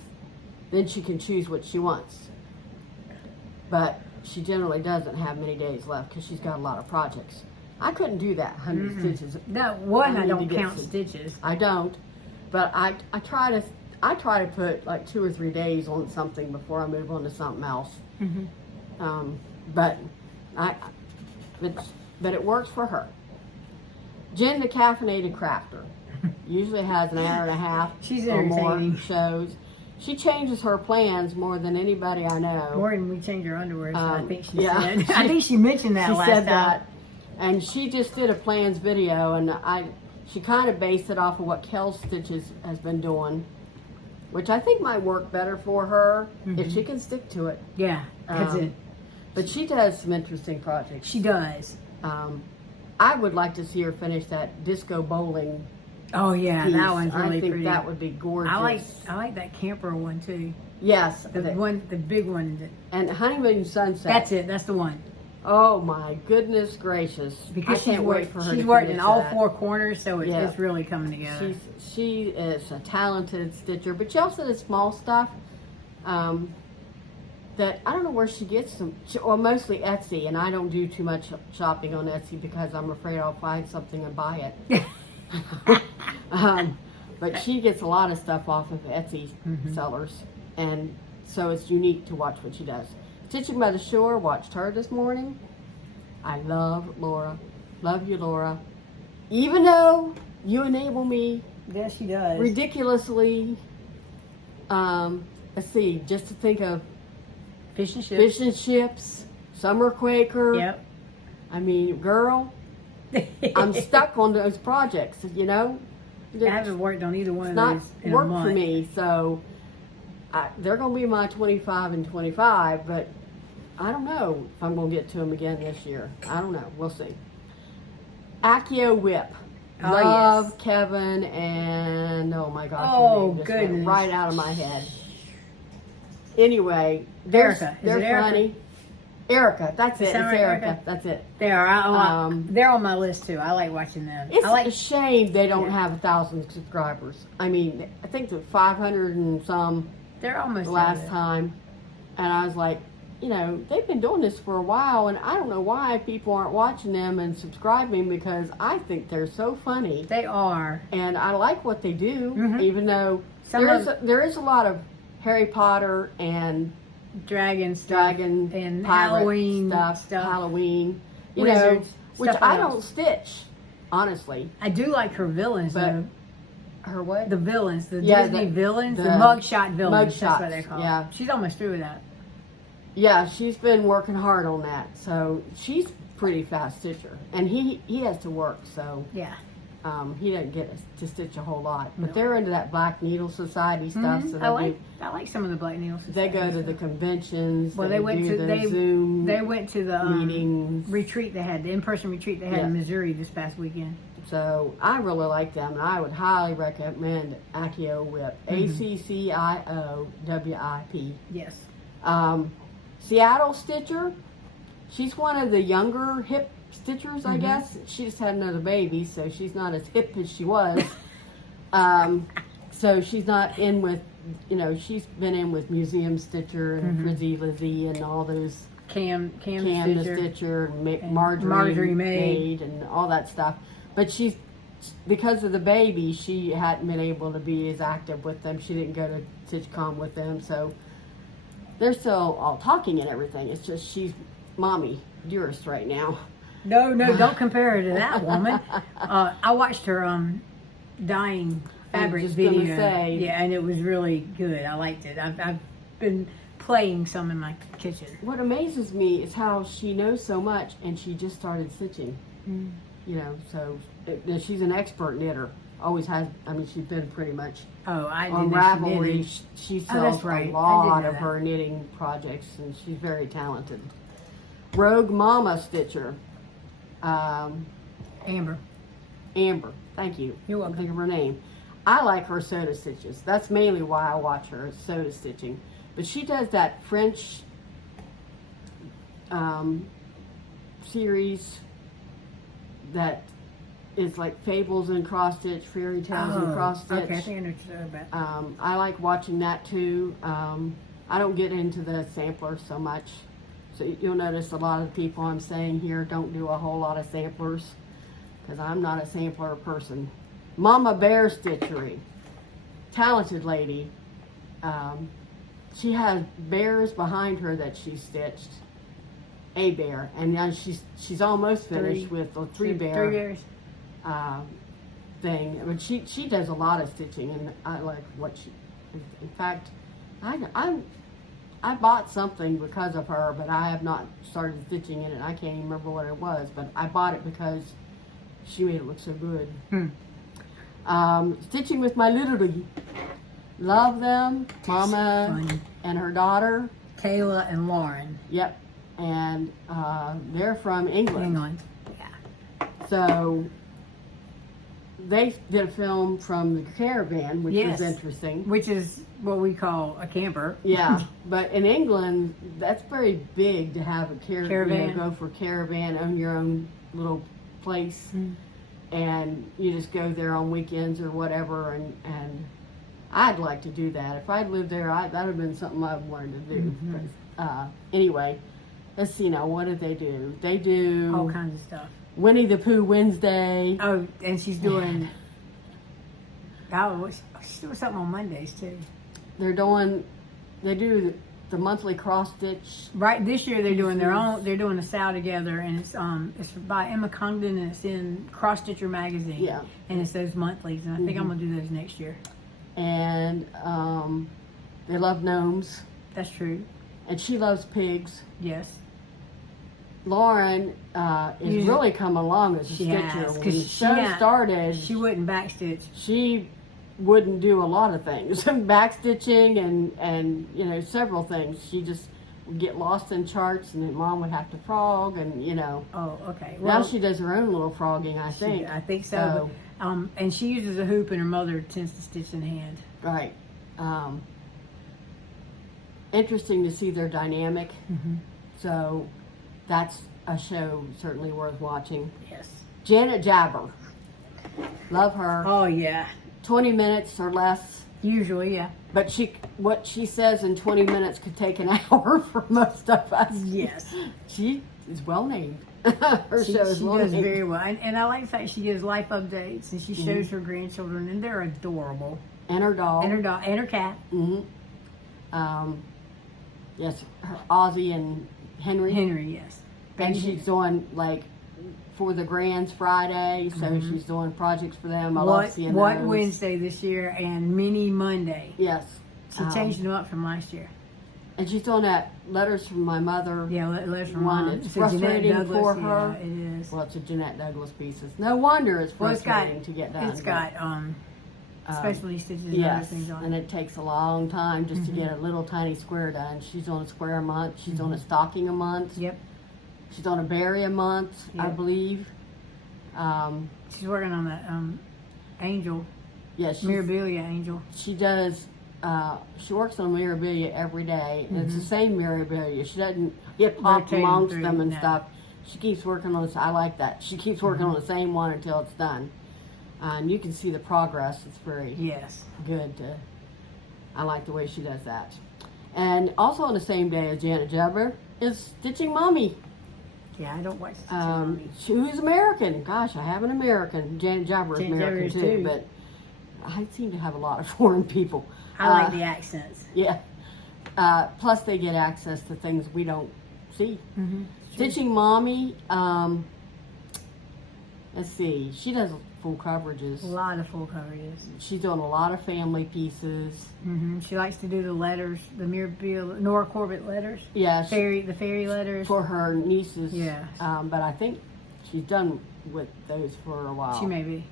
then she can choose what she wants. But she generally doesn't have many days left because she's got a lot of projects. I couldn't do that 100 stitches. That one, I need don't to get count some- stitches. I don't, but I try to put like 2 or 3 days on something before I move on to something else. But it works for her. Jenn, the caffeinated crafter, usually has an hour and a half She's or more entertaining. shows. She changes her plans more than anybody I know. More than we change our underwear, so I think she yeah. said. I think she mentioned that She last said time. that, and she just did a plans video, and she kind of based it off of what Kel Stitches has been doing, which I think might work better for her if she can stick to it. Yeah, that's it. But she does some interesting projects. She does. I would like to see her finish that disco bowling Oh yeah, piece. that one's really I think pretty. that would be gorgeous. I like that camper one too. Yes, The big one. and Honeymoon Sunset. That's it. That's the one. Oh my goodness gracious! Because I can't wait for her. She's to worked in finish all that. 4 corners, so Yeah. it's really coming together. She is a talented stitcher, but she also does small stuff that I don't know where she gets them. Well, mostly Etsy, and I don't do too much shopping on Etsy because I'm afraid I'll find something and buy it. But she gets a lot of stuff off of Etsy sellers, and so it's unique to watch what she does. Stitching by the Shore, watched her this morning. I love Laura. Love you, Laura. Even though you enable me Yes, she does. ridiculously, let's see, just to think of Fish and chips. Fish and Chips, Summer Quaker. Yep. I mean, girl, I'm stuck on those projects, you know? I haven't worked on either one It's of not those in a work month. for me, so they're going to be my 25 and 25, but I don't know if I'm going to get to them again this year. I don't know. We'll see. Accio WIP. Oh, Love yes. Kevin and, oh my gosh, Oh, her name just went goodness. right out of my head. Anyway, they're Erica. Is they're it Erica? funny. Erica, that's it. It's sound right, Erica. Erica? That's it. They are. They're on my list too. I like watching them. It's I like. a shame they don't have 1,000 subscribers. I mean, I think they're 500 and some They're almost the there. last time, and I was like, you know, they've been doing this for a while, and I don't know why people aren't watching them and subscribing, because I think they're so funny, They are. and I like what they do, Mhm. even though Some there is a lot of Harry Potter and Dragon stuff. dragon and pirate Halloween stuff, stuff. Halloween, you Wizards, know, which stuff I like don't stitch, honestly. I do like her villains But though. Her what? The villains, the Yeah, Disney villains, the the mugshot villains. That's mugshots, what they're called. yeah. She's almost through with that. Yeah, she's been working hard on that, so she's pretty fast stitcher, and he has to work, so Yeah. he doesn't get to stitch a whole lot. But No. they're into that Black Needle Society stuff, so I like some of the Black Needles. they go to the conventions. Well, they went do to the Zoom they went to the meetings. retreat they had, the in-person retreat they had in Yeah. Missouri this past weekend. So I really like them, and I would highly recommend Accio WIP. ACCIO WIP. Yes. Seattle Stitcher. She's one of the younger hip stitchers, I Mhm. guess. She just had another baby, so she's not as hip as she was. So she's not in with, you know, she's been in with Museum Stitcher and Mhm. Frizzy Lizzie and all those Cam Cam the Stitcher. Stitcher and and Marjorie, Marjorie Maid. and all that stuff. But she's, because of the baby, she hadn't been able to be as active with them. She didn't go to StitchCon with them, so they're still all talking and everything. It's just she's mommy dearest right now. No, don't compare her to that woman. I watched her dyeing fabric just gonna video. say. Yeah, and it was really good. I liked it. I've been playing some in my kitchen. What amazes me is how she knows so much and she just started stitching. Mm. You know, so she's an expert knitter. Always has. I mean, she's been pretty much I on didn't know Ravelry. she She Oh, that's sells right. a I lot didn't know of that. her knitting projects, and she's very talented. Rogue Mama Stitcher. Amber. Amber, thank you. You're welcome. I think of her name. I like her soda stitches. That's mainly why I watch her, is soda stitching. But she does that French series that is like fables and cross stitch, fairy tales and cross stitch. Okay, I think I know what you're talking about. I like watching that too. I don't get into the samplers so much. So you'll notice a lot of the people I'm saying here don't do a whole lot of samplers, because I'm not a sampler person. Mama Bear Stitchery. Talented lady. She has bears behind her that she stitched. A bear. And now she's almost finished with the three bears thing. But she does a lot of stitching, and I like what she... In fact, I bought something because of her, but I have not started stitching in it. I can't even remember what it was, but I bought it because she made it look so good. Stitching with my Literally. Love them. Mama and her daughter. Kayla and Lauren. Yep. And they're from England. England. Yeah. So they did a film from the caravan, which Yes. was interesting. Which is what we call a camper. Yeah, but in England, that's very big to have a caravan. You know, go for caravan, own your own little place, and you just go there on weekends or whatever. And I'd like to do that. If I'd lived there, that would have been something I wanted to do. But, anyway, let's see now. What did they do? They do all kinds of stuff. Winnie the Pooh Wednesday. Oh, and she's doing. She's doing something on Mondays too. They do the monthly cross stitch. Right, this year they're doing their own. They're doing a sow together, and it's by Emma Congdon, and it's in Cross Stitcher magazine. Yeah, and it's those monthlies, and I think I'm gonna do those next year. And they love gnomes. That's true. And she loves pigs. Yes. Lauren is really come along as a stitcher. When the show started, she wouldn't backstitch. She wouldn't do a lot of things, backstitching and you know, several things. She just would get lost in charts, and then Mom would have to frog, and you know. Oh, okay. Well, now she does her own little frogging, I think. I think so. But, and she uses a hoop, and her mother tends to stitch in hand. Right. Interesting to see their dynamic. So that's a show certainly worth watching. Yes. Janet Jabber. Love her. Oh, yeah. 20 minutes or less. Usually, yeah. But what she says in 20 minutes could take an hour for most of us. Yes. She is well named. Her show is well named. She does very well. And I like the fact she gives life updates, and she shows her grandchildren, and they're adorable. And her dog. And her dog. And her cat. Yes, her Ozzy and Henry. Henry, yes. And she's doing, like, for the Grands Friday, so she's doing projects for them. I love seeing What those. Wednesday this year and Mini Monday. Yes. She changed them up from last year. And she's doing that Letters from My Mother. Yeah, Letters from one. Mom. It's frustrating for her. Yeah, it is. Well, it's a Jeanette Douglas piece. No wonder it's frustrating to get done. It's got specialty stitches and other things on it. And it takes a long time just to get a little tiny square done. She's on a square a month. She's on a stocking a month. Yep. She's on a berry a month, I believe. She's working on that angel. Yes. Mirabilia angel. She does. She works on Mirabilia every day, and it's the same Mirabilia. She doesn't get popped amongst them and stuff. She keeps working on this. I like that. She keeps working on the same one until it's done. And you can see the progress. It's very good. I like the way she does that. And also on the same day as Janet Jabber is Stitching Mommy. Yeah, I don't watch Stitching Mommy. Who's American? Gosh, I have an American. Janet Jabber is American too, but I seem to have a lot of foreign people. I like the accents. Yeah. Plus they get access to things we don't see. Stitching Mommy, and let's see, she does full coverages. A lot of full coverages. She's doing a lot of family pieces. She likes to do the letters, the Mirabelle, Nora Corbett letters. Yeah. The fairy letters. For her nieces. Yeah. But I think she's done with those for a while. She may be.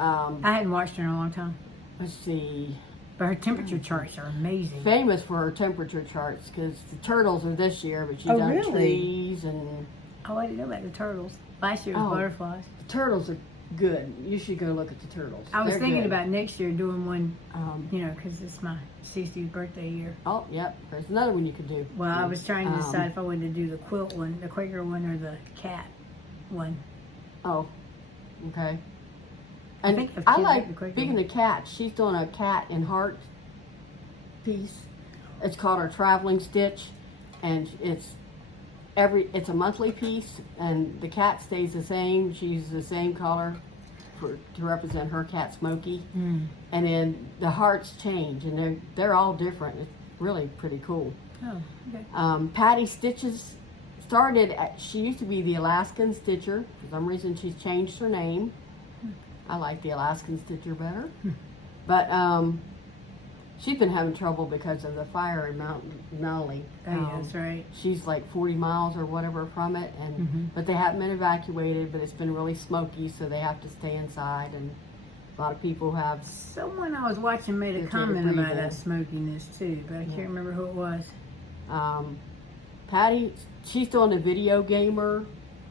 I hadn't watched her in a long time. Let's see. But her temperature charts are amazing. Famous for her temperature charts because the turtles are this year, but she's done really? trees and... Oh, I didn't know about the turtles. Last year was butterflies. The turtles are good. You should go look at the turtles. I was They're thinking good. about next year doing one, because it's my 60th birthday year. Oh, yep. There's another one you could do. Well, I was trying to decide if I wanted to do the quilt one, the Quaker one, or the cat one. Oh, okay. I And think I I've like, the Quaker speaking one. of cats, she's doing a cat in heart piece. It's called her Traveling Stitch, and it's a monthly piece, and the cat stays the same. She uses the same color to represent her cat Smokey, and then the hearts change, and they're all different. It's really pretty cool. Oh, okay. Patty Stitches she used to be the Alaskan Stitcher. For some reason, she's changed her name. I like the Alaskan Stitcher better. But she's been having trouble because of the fire in Mount Denali. Oh, yeah, that's right. She's like 40 miles or whatever from it, and but they haven't been evacuated, but it's been really smoky, so they have to stay inside, and a lot of people have... Someone I was watching made a comment about that smokiness too, but I can't remember who it was. Patty, she's doing a video gamer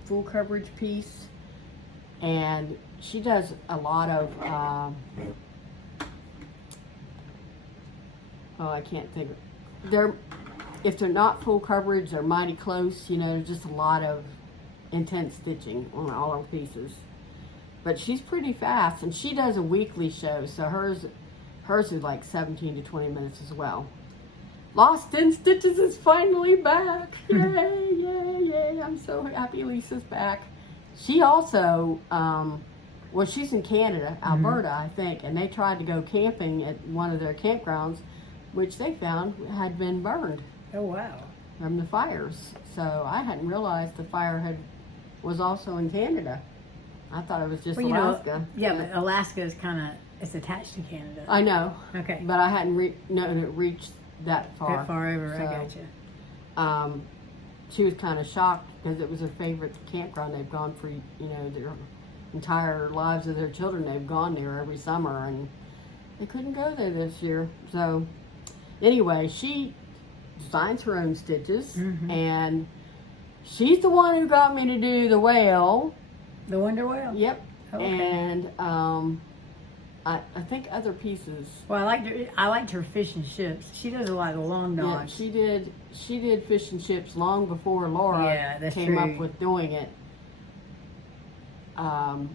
full coverage piece, and she does a lot of I can't think of, if they're not full coverage, they're mighty close, there's just a lot of intense stitching on all her pieces. But she's pretty fast, and she does a weekly show, so hers is like 17 to 20 minutes as well. Lost in Stitches is finally back. Yay, yay, yay. I'm so happy Lisa's back. She also, she's in Canada, Alberta, I think, and they tried to go camping at one of their campgrounds, which they found had been burned. Oh, wow. From the fires. So I hadn't realized the fire was also in Canada. I thought it was just Alaska. But Alaska is it's attached to Canada. I know. Okay. But I hadn't known it reached that far. That far over, so, I gotcha. She was kind of shocked because it was her favorite campground. They've gone for, their entire lives of their children. They've gone there every summer, and they couldn't go there this year. So anyway, she designs her own stitches, and she's the one who got me to do the whale. The Wonder Whale? Yep. Okay. And I think other pieces. Well, I liked her fish and chips. She does a lot of long dogs. Yeah, she did fish and chips long before Laura came up with doing it. And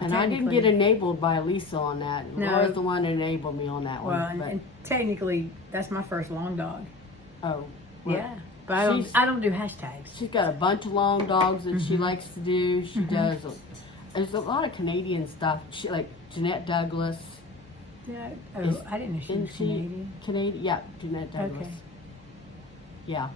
I didn't get enabled by Lisa on that. No. Laura's the one that enabled me on that one. Well, and technically, that's my first long dog. Oh. Well, yeah. But I don't do hashtags. She's got a bunch of long dogs that she likes to do. She does. There's a lot of Canadian stuff. She like Jeanette Douglas. Yeah. I didn't know she was Canadian. Canadian, yeah, Jeanette Douglas. Okay. Yeah.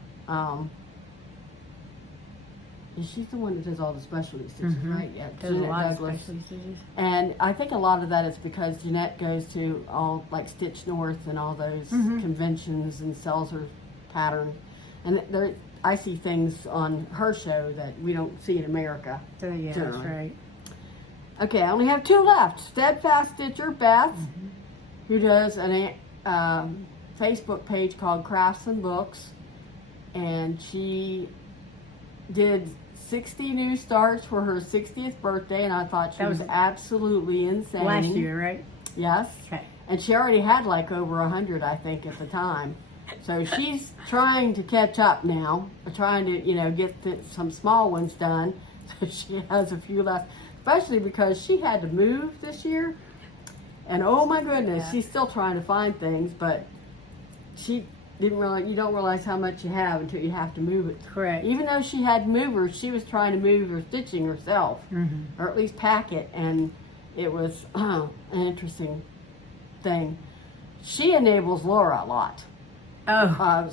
She's the one that does all the specialty stitches, right? Yeah, Does Jeanette a lot Douglas. of specialty stitches. And I think a lot of that is because Jeanette goes to all like Stitch North and all those conventions and sells her pattern. And I see things on her show that we don't see in America. So, yeah, generally. that's right. Okay, I only have two left. Steadfast Stitcher, Beth, who does a Facebook page called Crafts and Books. And she did 60 new starts for her 60th birthday, and I thought she was absolutely insane. Last year, right? Yes. Okay. And she already had like over 100, I think, at the time. So she's trying to catch up now, trying to, get some small ones done. So she has a few left, especially because she had to move this year. And oh my goodness, she's still trying to find things, but she didn't realize, you don't realize how much you have until you have to move it. Correct. Even though she had movers, she was trying to move her stitching herself, or at least pack it, and it was an interesting thing. She enables Laura a lot.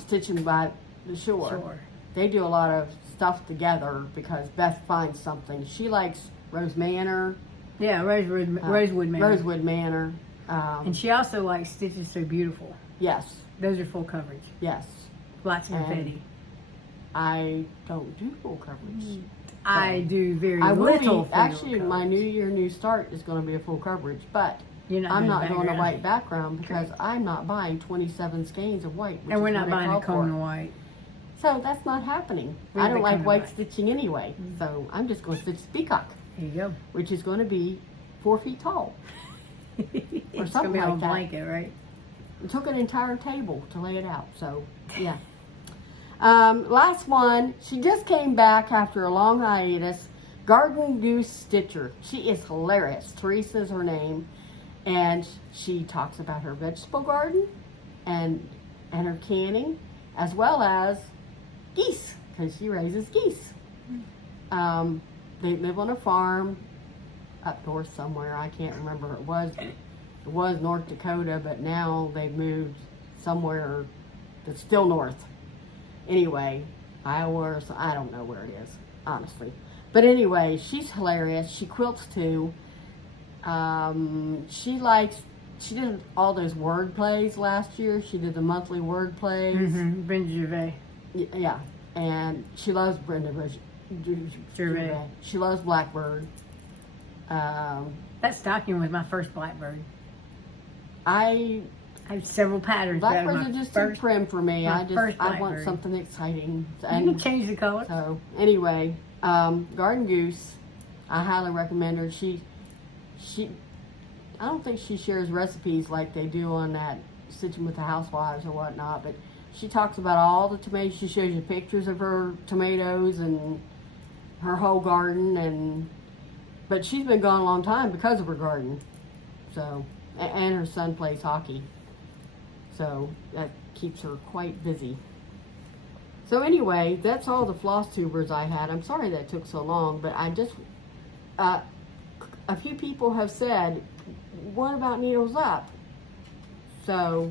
Stitching by the shore. Sure. They do a lot of stuff together because Beth finds something. She likes Rose Manor, Yeah, Rosewood Manor. Rosewood Manor. And she also likes Stitches So Beautiful. Yes. Those are full coverage. Yes. Lots of confetti. I don't do full coverage. I do very I will little. be, actually, my New Year, New Start is going to be a full coverage, but I'm not doing a white background because I'm not buying 27 skeins of white. And we're not buying a cone of white. So that's not happening. I don't like white stitching anyway, so I'm just going to stitch peacock. There you go. Which is going to be 4 feet tall. Or it's something gonna be like on a that. blanket, right? It took an entire table to lay it out, so yeah. Last one, she just came back after a long hiatus. Garden Goose Stitcher. She is hilarious. Teresa's her name, and she talks about her vegetable garden and her canning, as well as geese, because she raises geese. They live on a farm up north somewhere. I can't remember. It was North Dakota, but now they've moved somewhere that's still north. Anyway, Iowa or so, I don't know where it is, honestly. But anyway, she's hilarious. She quilts too. She did all those word plays last year. She did the monthly word plays. Brenda Gervais. Yeah, and she loves Brenda Gervais. She loves Blackbird. That stocking was my first Blackbird. I have several patterns. Blackbirds are just too prim for me. I want something exciting. And you can change the color. So anyway, Garden Goose, I highly recommend her. She I don't think she shares recipes like they do on that Stitching with the Housewives or whatnot, but she talks about all the tomatoes. She shows you pictures of her tomatoes and her whole garden, but she's been gone a long time because of her garden. So, and her son plays hockey. So that keeps her quite busy. So anyway, that's all the Flosstubers I had. I'm sorry that took so long, but I just, a few people have said, what about Needles Up? So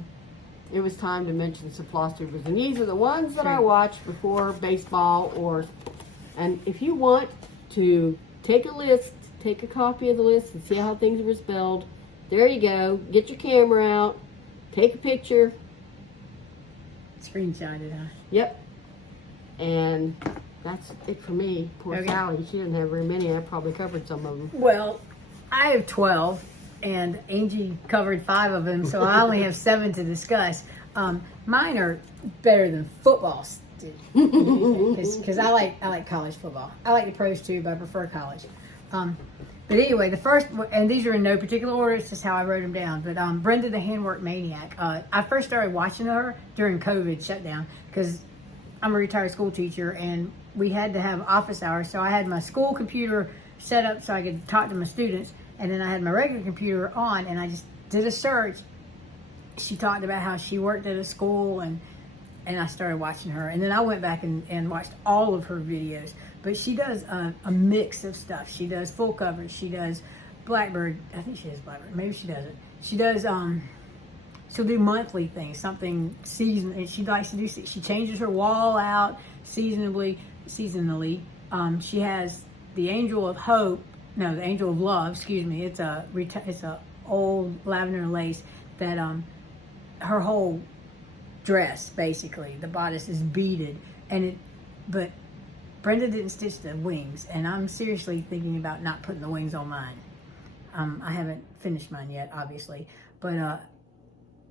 it was time to mention some Flosstubers. And these are the ones that I watched before baseball and if you want to take a list, take a copy of the list and see how things were spelled, there you go. Get your camera out, take a picture. Screenshot it, huh? Yep. And that's it for me. Poor Sally. She didn't have very many. I probably covered some of them. Well, I have 12, and Angie covered 5 of them, so I only have 7 to discuss. Mine are better than football, because I like college football. I like the pros too, but I prefer college. But anyway, the first, and these are in no particular order, it's just how I wrote them down. But Brenda the Handwork Maniac. I first started watching her during COVID shutdown because I'm a retired school teacher and we had to have office hours. So I had my school computer set up so I could talk to my students. And then I had my regular computer on and I just did a search. She talked about how she worked at a school and I started watching her. And then I went back and watched all of her videos. But she does a mix of stuff. She does full coverage. She does Blackbird. I think she does Blackbird. Maybe she doesn't. She does, she'll do monthly things, something season. And she likes to do, she changes her wall out seasonally. She has the Angel of Hope, no, the Angel of Love, excuse me. It's a old lavender lace that her whole dress, basically, the bodice is beaded. But Brenda didn't stitch the wings, and I'm seriously thinking about not putting the wings on mine. I haven't finished mine yet, obviously, but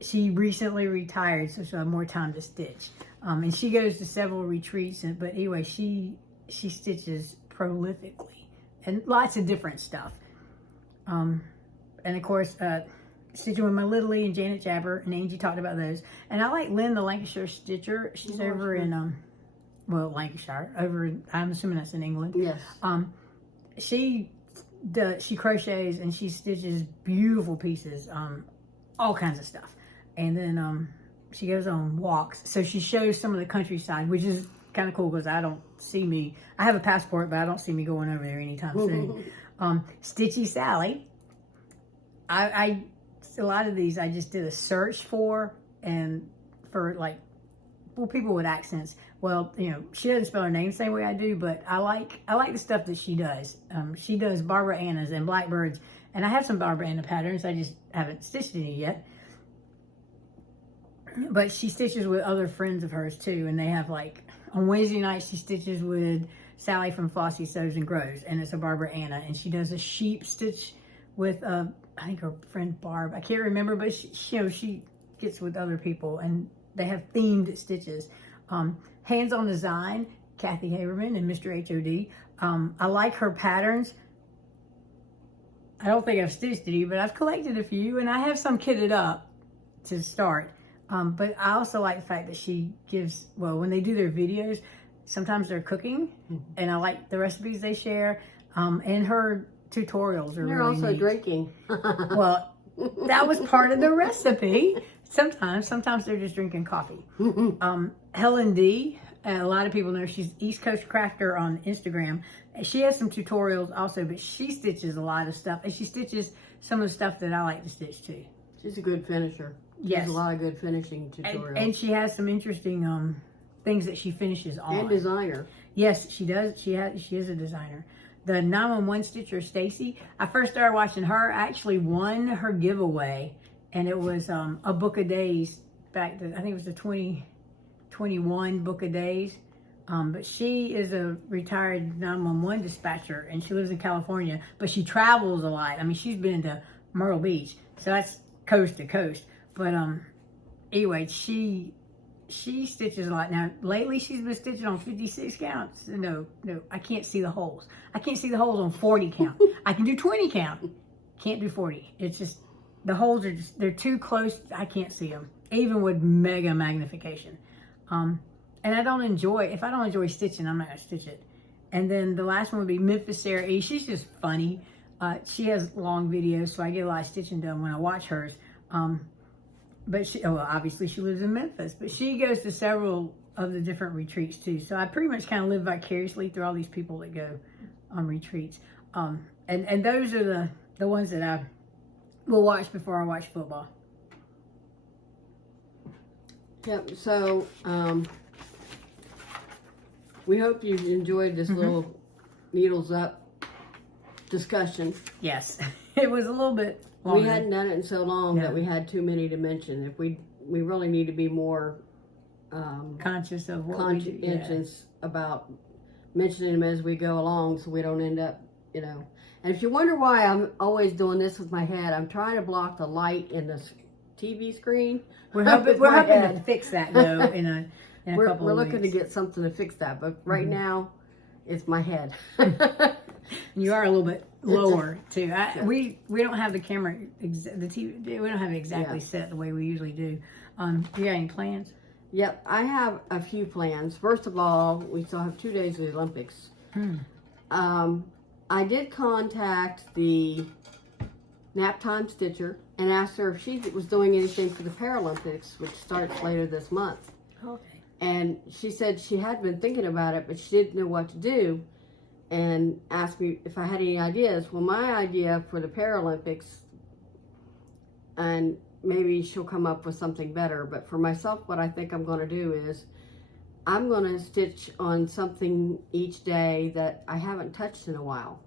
she recently retired, so she'll have more time to stitch. And she goes to several retreats, but anyway, she stitches prolifically, and lots of different stuff. And of course, stitching with my Little Lee and Janet Jabber, and Angie talked about those. And I like Lynn, the Lancashire Stitcher. She's over in Lancashire, I'm assuming that's in England. Yes. She crochets and she stitches beautiful pieces, all kinds of stuff. And then she goes on walks. So she shows some of the countryside, which is kind of cool because I have a passport, but I don't see me going over there anytime soon. Stitchy Sally. A lot of these I just did a search for like people with accents. Well, you know, she doesn't spell her name the same way I do, but I like the stuff that she does. She does Barbara Anna's and Blackbirds, and I have some Barbara Anna patterns. I just haven't stitched any yet. But she stitches with other friends of hers too, and they have like on Wednesday night she stitches with Sally from Flossie Sews and Grows, and it's a Barbara Anna, and she does a sheep stitch with I think her friend Barb. I can't remember, but she gets with other people, and they have themed stitches. Hands-on Design, Kathy Haberman and Mr. HOD. I like her patterns. I don't think I've stitched any, but I've collected a few, and I have some kitted up to start. But I also like the fact that she gives, well, when they do their videos, sometimes they're cooking, and I like the recipes they share, and her tutorials are They're really also neat. drinking. Well, that was part of the recipe. Sometimes they're just drinking coffee. Helen D, a lot of people know she's East Coast Crafter on Instagram. She has some tutorials also, but she stitches a lot of stuff, and she stitches some of the stuff that I like to stitch too. She's a good finisher. She Yes. has a lot of good finishing tutorials. And she has some interesting things that she finishes on. And designer. Yes, she does. She is a designer. The 911 Stitcher, Stacy, I first started watching her. I actually won her giveaway, and it was a book of days back. I think it was the 2021 book of days. But she is a retired 911 dispatcher, and she lives in California, but she travels a lot. I mean, she's been to Myrtle Beach, so that's coast to coast. But anyway, she stitches a lot. Now, lately she's been stitching on 56 counts. No, I can't see the holes. I can't see the holes on 40 count. I can do 20 count. Can't do 40. It's just, the holes are just, they're too close. I can't see them, even with mega magnification. And I don't enjoy, if I don't enjoy stitching, I'm not going to stitch it. And then the last one would be Memphis Sarah E. She's just funny. She has long videos, so I get a lot of stitching done when I watch hers. But she, well, obviously she lives in Memphis, but she goes to several of the different retreats too. So I pretty much kind of live vicariously through all these people that go on retreats. And those are the ones that I will watch before I watch football. Yep, so we hope you enjoyed this little Needles Up discussion. Yes, it was a little bit longer. We hadn't done it in so long that we had too many to mention. If we really need to be more conscious of what we do. conscientious about mentioning them as we go along, so we don't end up, you know. And if you wonder why I'm always doing this with my head, I'm trying to block the light in the TV screen. We're hoping to fix that though in a couple of weeks. We're looking to get something to fix that, but right now it's my head. You are a little bit lower too. We don't have the camera, the TV. We don't have it exactly set the way we usually do. You got any plans? Yep, I have a few plans. First of all, we still have 2 days of the Olympics. I did contact the Naptime Stitcher and asked her if she was doing anything for the Paralympics, which starts later this month. Okay. And she said she had been thinking about it, but she didn't know what to do, and asked me if I had any ideas. Well, my idea for the Paralympics, and maybe she'll come up with something better, but for myself, what I think I'm going to do is I'm going to stitch on something each day that I haven't touched in a while,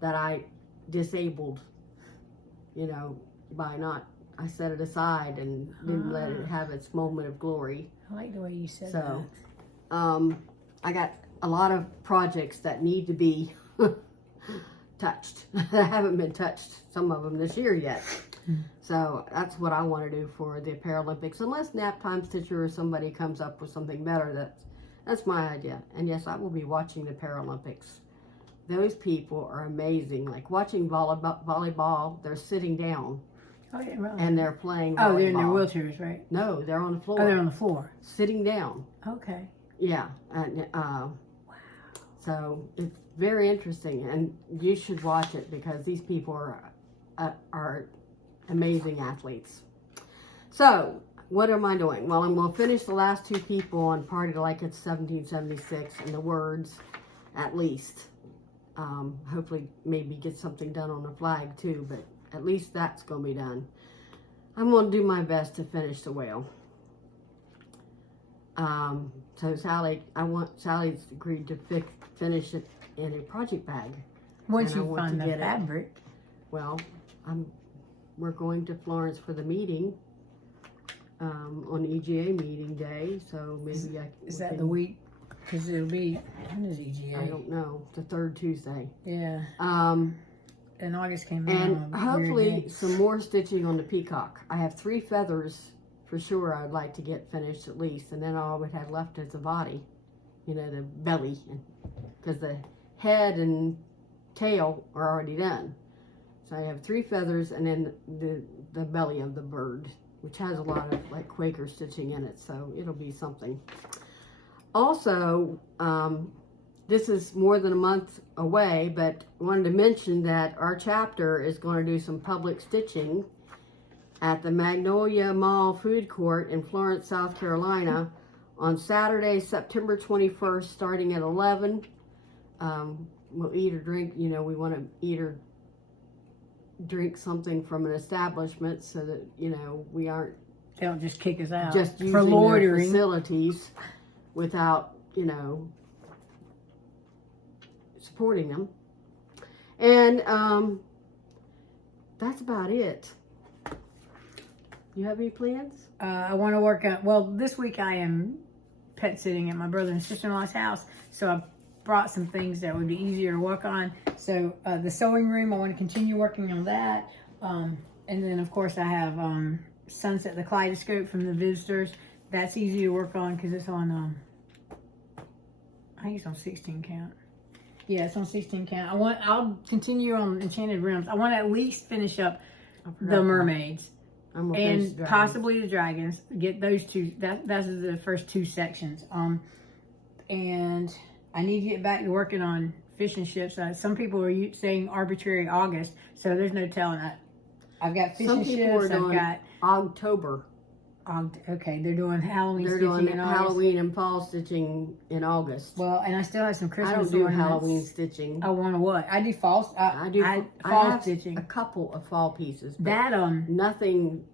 that I disabled, you know, by not, I set it aside and didn't let it have its moment of glory. I like the way you said So, that. I got a lot of projects that need to be touched. that haven't been touched, some of them this year yet. So that's what I want to do for the Paralympics, unless Naptime Stitcher or somebody comes up with something better. That's my idea. And yes, I will be watching the Paralympics. Those people are amazing. Like watching volleyball, they're sitting down. Oh, yeah, really? And they're playing volleyball. Oh, they're in their wheelchairs, right? No, they're on the floor. Oh, they're on the floor. Sitting down. Okay. Yeah. And wow. So it's very interesting, and you should watch it because these people are amazing athletes. So what am I doing? Well, I'm going to finish the last two people on Party Like It's 1776 and the words at least. Hopefully maybe get something done on the flag too, but at least that's going to be done. I'm going to do my best to finish the whale. So Sally's agreed to finish it in a project bag. Once And I you want find to the get it. fabric. Well, we're going to Florence for the meeting on EGA meeting day, so maybe Is that the week? Because it'll be, when is EGA? I don't know, the third Tuesday. Yeah. And August came And out. hopefully some more stitching on the peacock. I have 3 feathers for sure I'd like to get finished at least, and then all we had left is the body, you know, the belly, because the head and tail are already done. So I have 3 feathers and then the belly of the bird, which has a lot of like Quaker stitching in it, so it'll be something. Also, this is more than a month away, but I wanted to mention that our chapter is going to do some public stitching at the Magnolia Mall Food Court in Florence, South Carolina on Saturday, September 21st, starting at 11. We'll eat or drink, you know, we want to eat or drink something from an establishment so that, you know, we aren't They don't just kick us out just for using their loitering. facilities without, you know, supporting them. And that's about it. You have any plans? I want to work on, well, this week I am pet sitting at my brother and sister-in-law's house, so I brought some things that would be easier to work on. So the sewing room, I want to continue working on that. And then, of course, I have Sunset the Kaleidoscope from the visitors. That's easy to work on because it's on, I think it's on 16 count. Yeah, it's on 16 count. I'll continue on Enchanted Realms. I want to at least finish up the mermaids. And possibly the dragons. Get those 2. That's the first 2 sections. And I need to get back to working on fishing ships. Some people are saying arbitrary August, so there's no telling that. I've got fishing Some people ships. are doing I've got October. Okay, they're doing Halloween. They're stitching doing in August. Halloween and fall stitching in August. Well, and I still have some Christmas I don't do ornaments. Halloween stitching. I want to what? I do fall. I do fall have stitching. a couple of fall pieces. But That nothing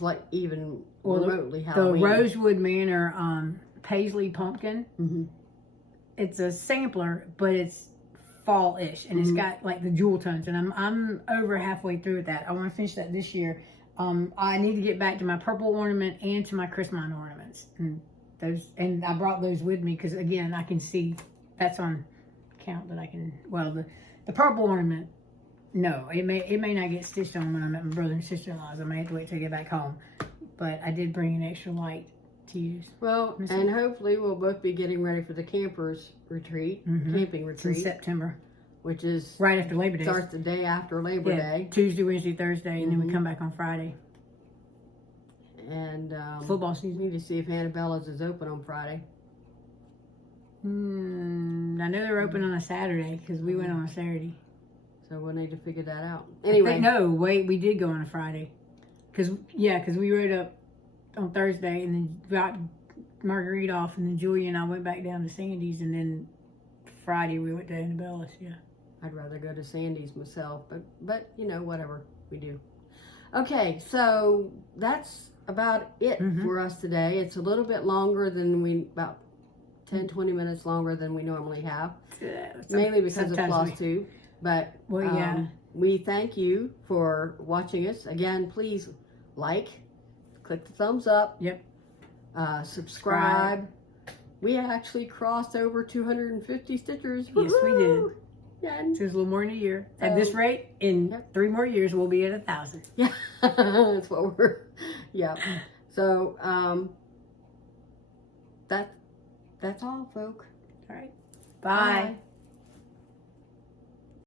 like even remotely the Halloween. Rosewood Manor Paisley pumpkin. Mm-hmm. It's a sampler, but it's fall-ish, and it's got like the jewel tones, and I'm over halfway through with that. I want to finish that this year. I need to get back to my purple ornament and to my Christmas ornaments, and I brought those with me because again I can see that's on count that I can. Well, the purple ornament, no, it may not get stitched on when I'm at my brother and sister-in-law's. I may have to wait till I get back home, but I did bring an extra light to use. Well, and hopefully we'll both be getting ready for the campers retreat, camping retreat, in September, which is right after Labor Day. Starts the day after Labor Day. Tuesday, Wednesday, Thursday, and then we come back on Friday. And football season. We need to see if Annabellas is open on Friday. I know they're open on a Saturday because we went on a Saturday. So we'll need to figure that out. Anyway, we did go on a Friday, because we rode up on Thursday and then dropped Marguerite off, and then Julia and I went back down to Sandy's, and then Friday we went to Annabellas. Yeah, I'd rather go to Sandy's myself, but you know, whatever we do. Okay, so that's about it for us today. It's a little bit longer than about 10-20 minutes longer than we normally have, mainly because of Flosstube. But we thank you for watching us. Again, please click the thumbs up. Yep. Subscribe. We actually crossed over 250 stitchers. Yes, we did. Yeah, so it's a little more than a year. At this rate, in 3 more years, we'll be at 1,000. Yeah, that's what we're. Yeah. So that's all, folk. All right. Bye.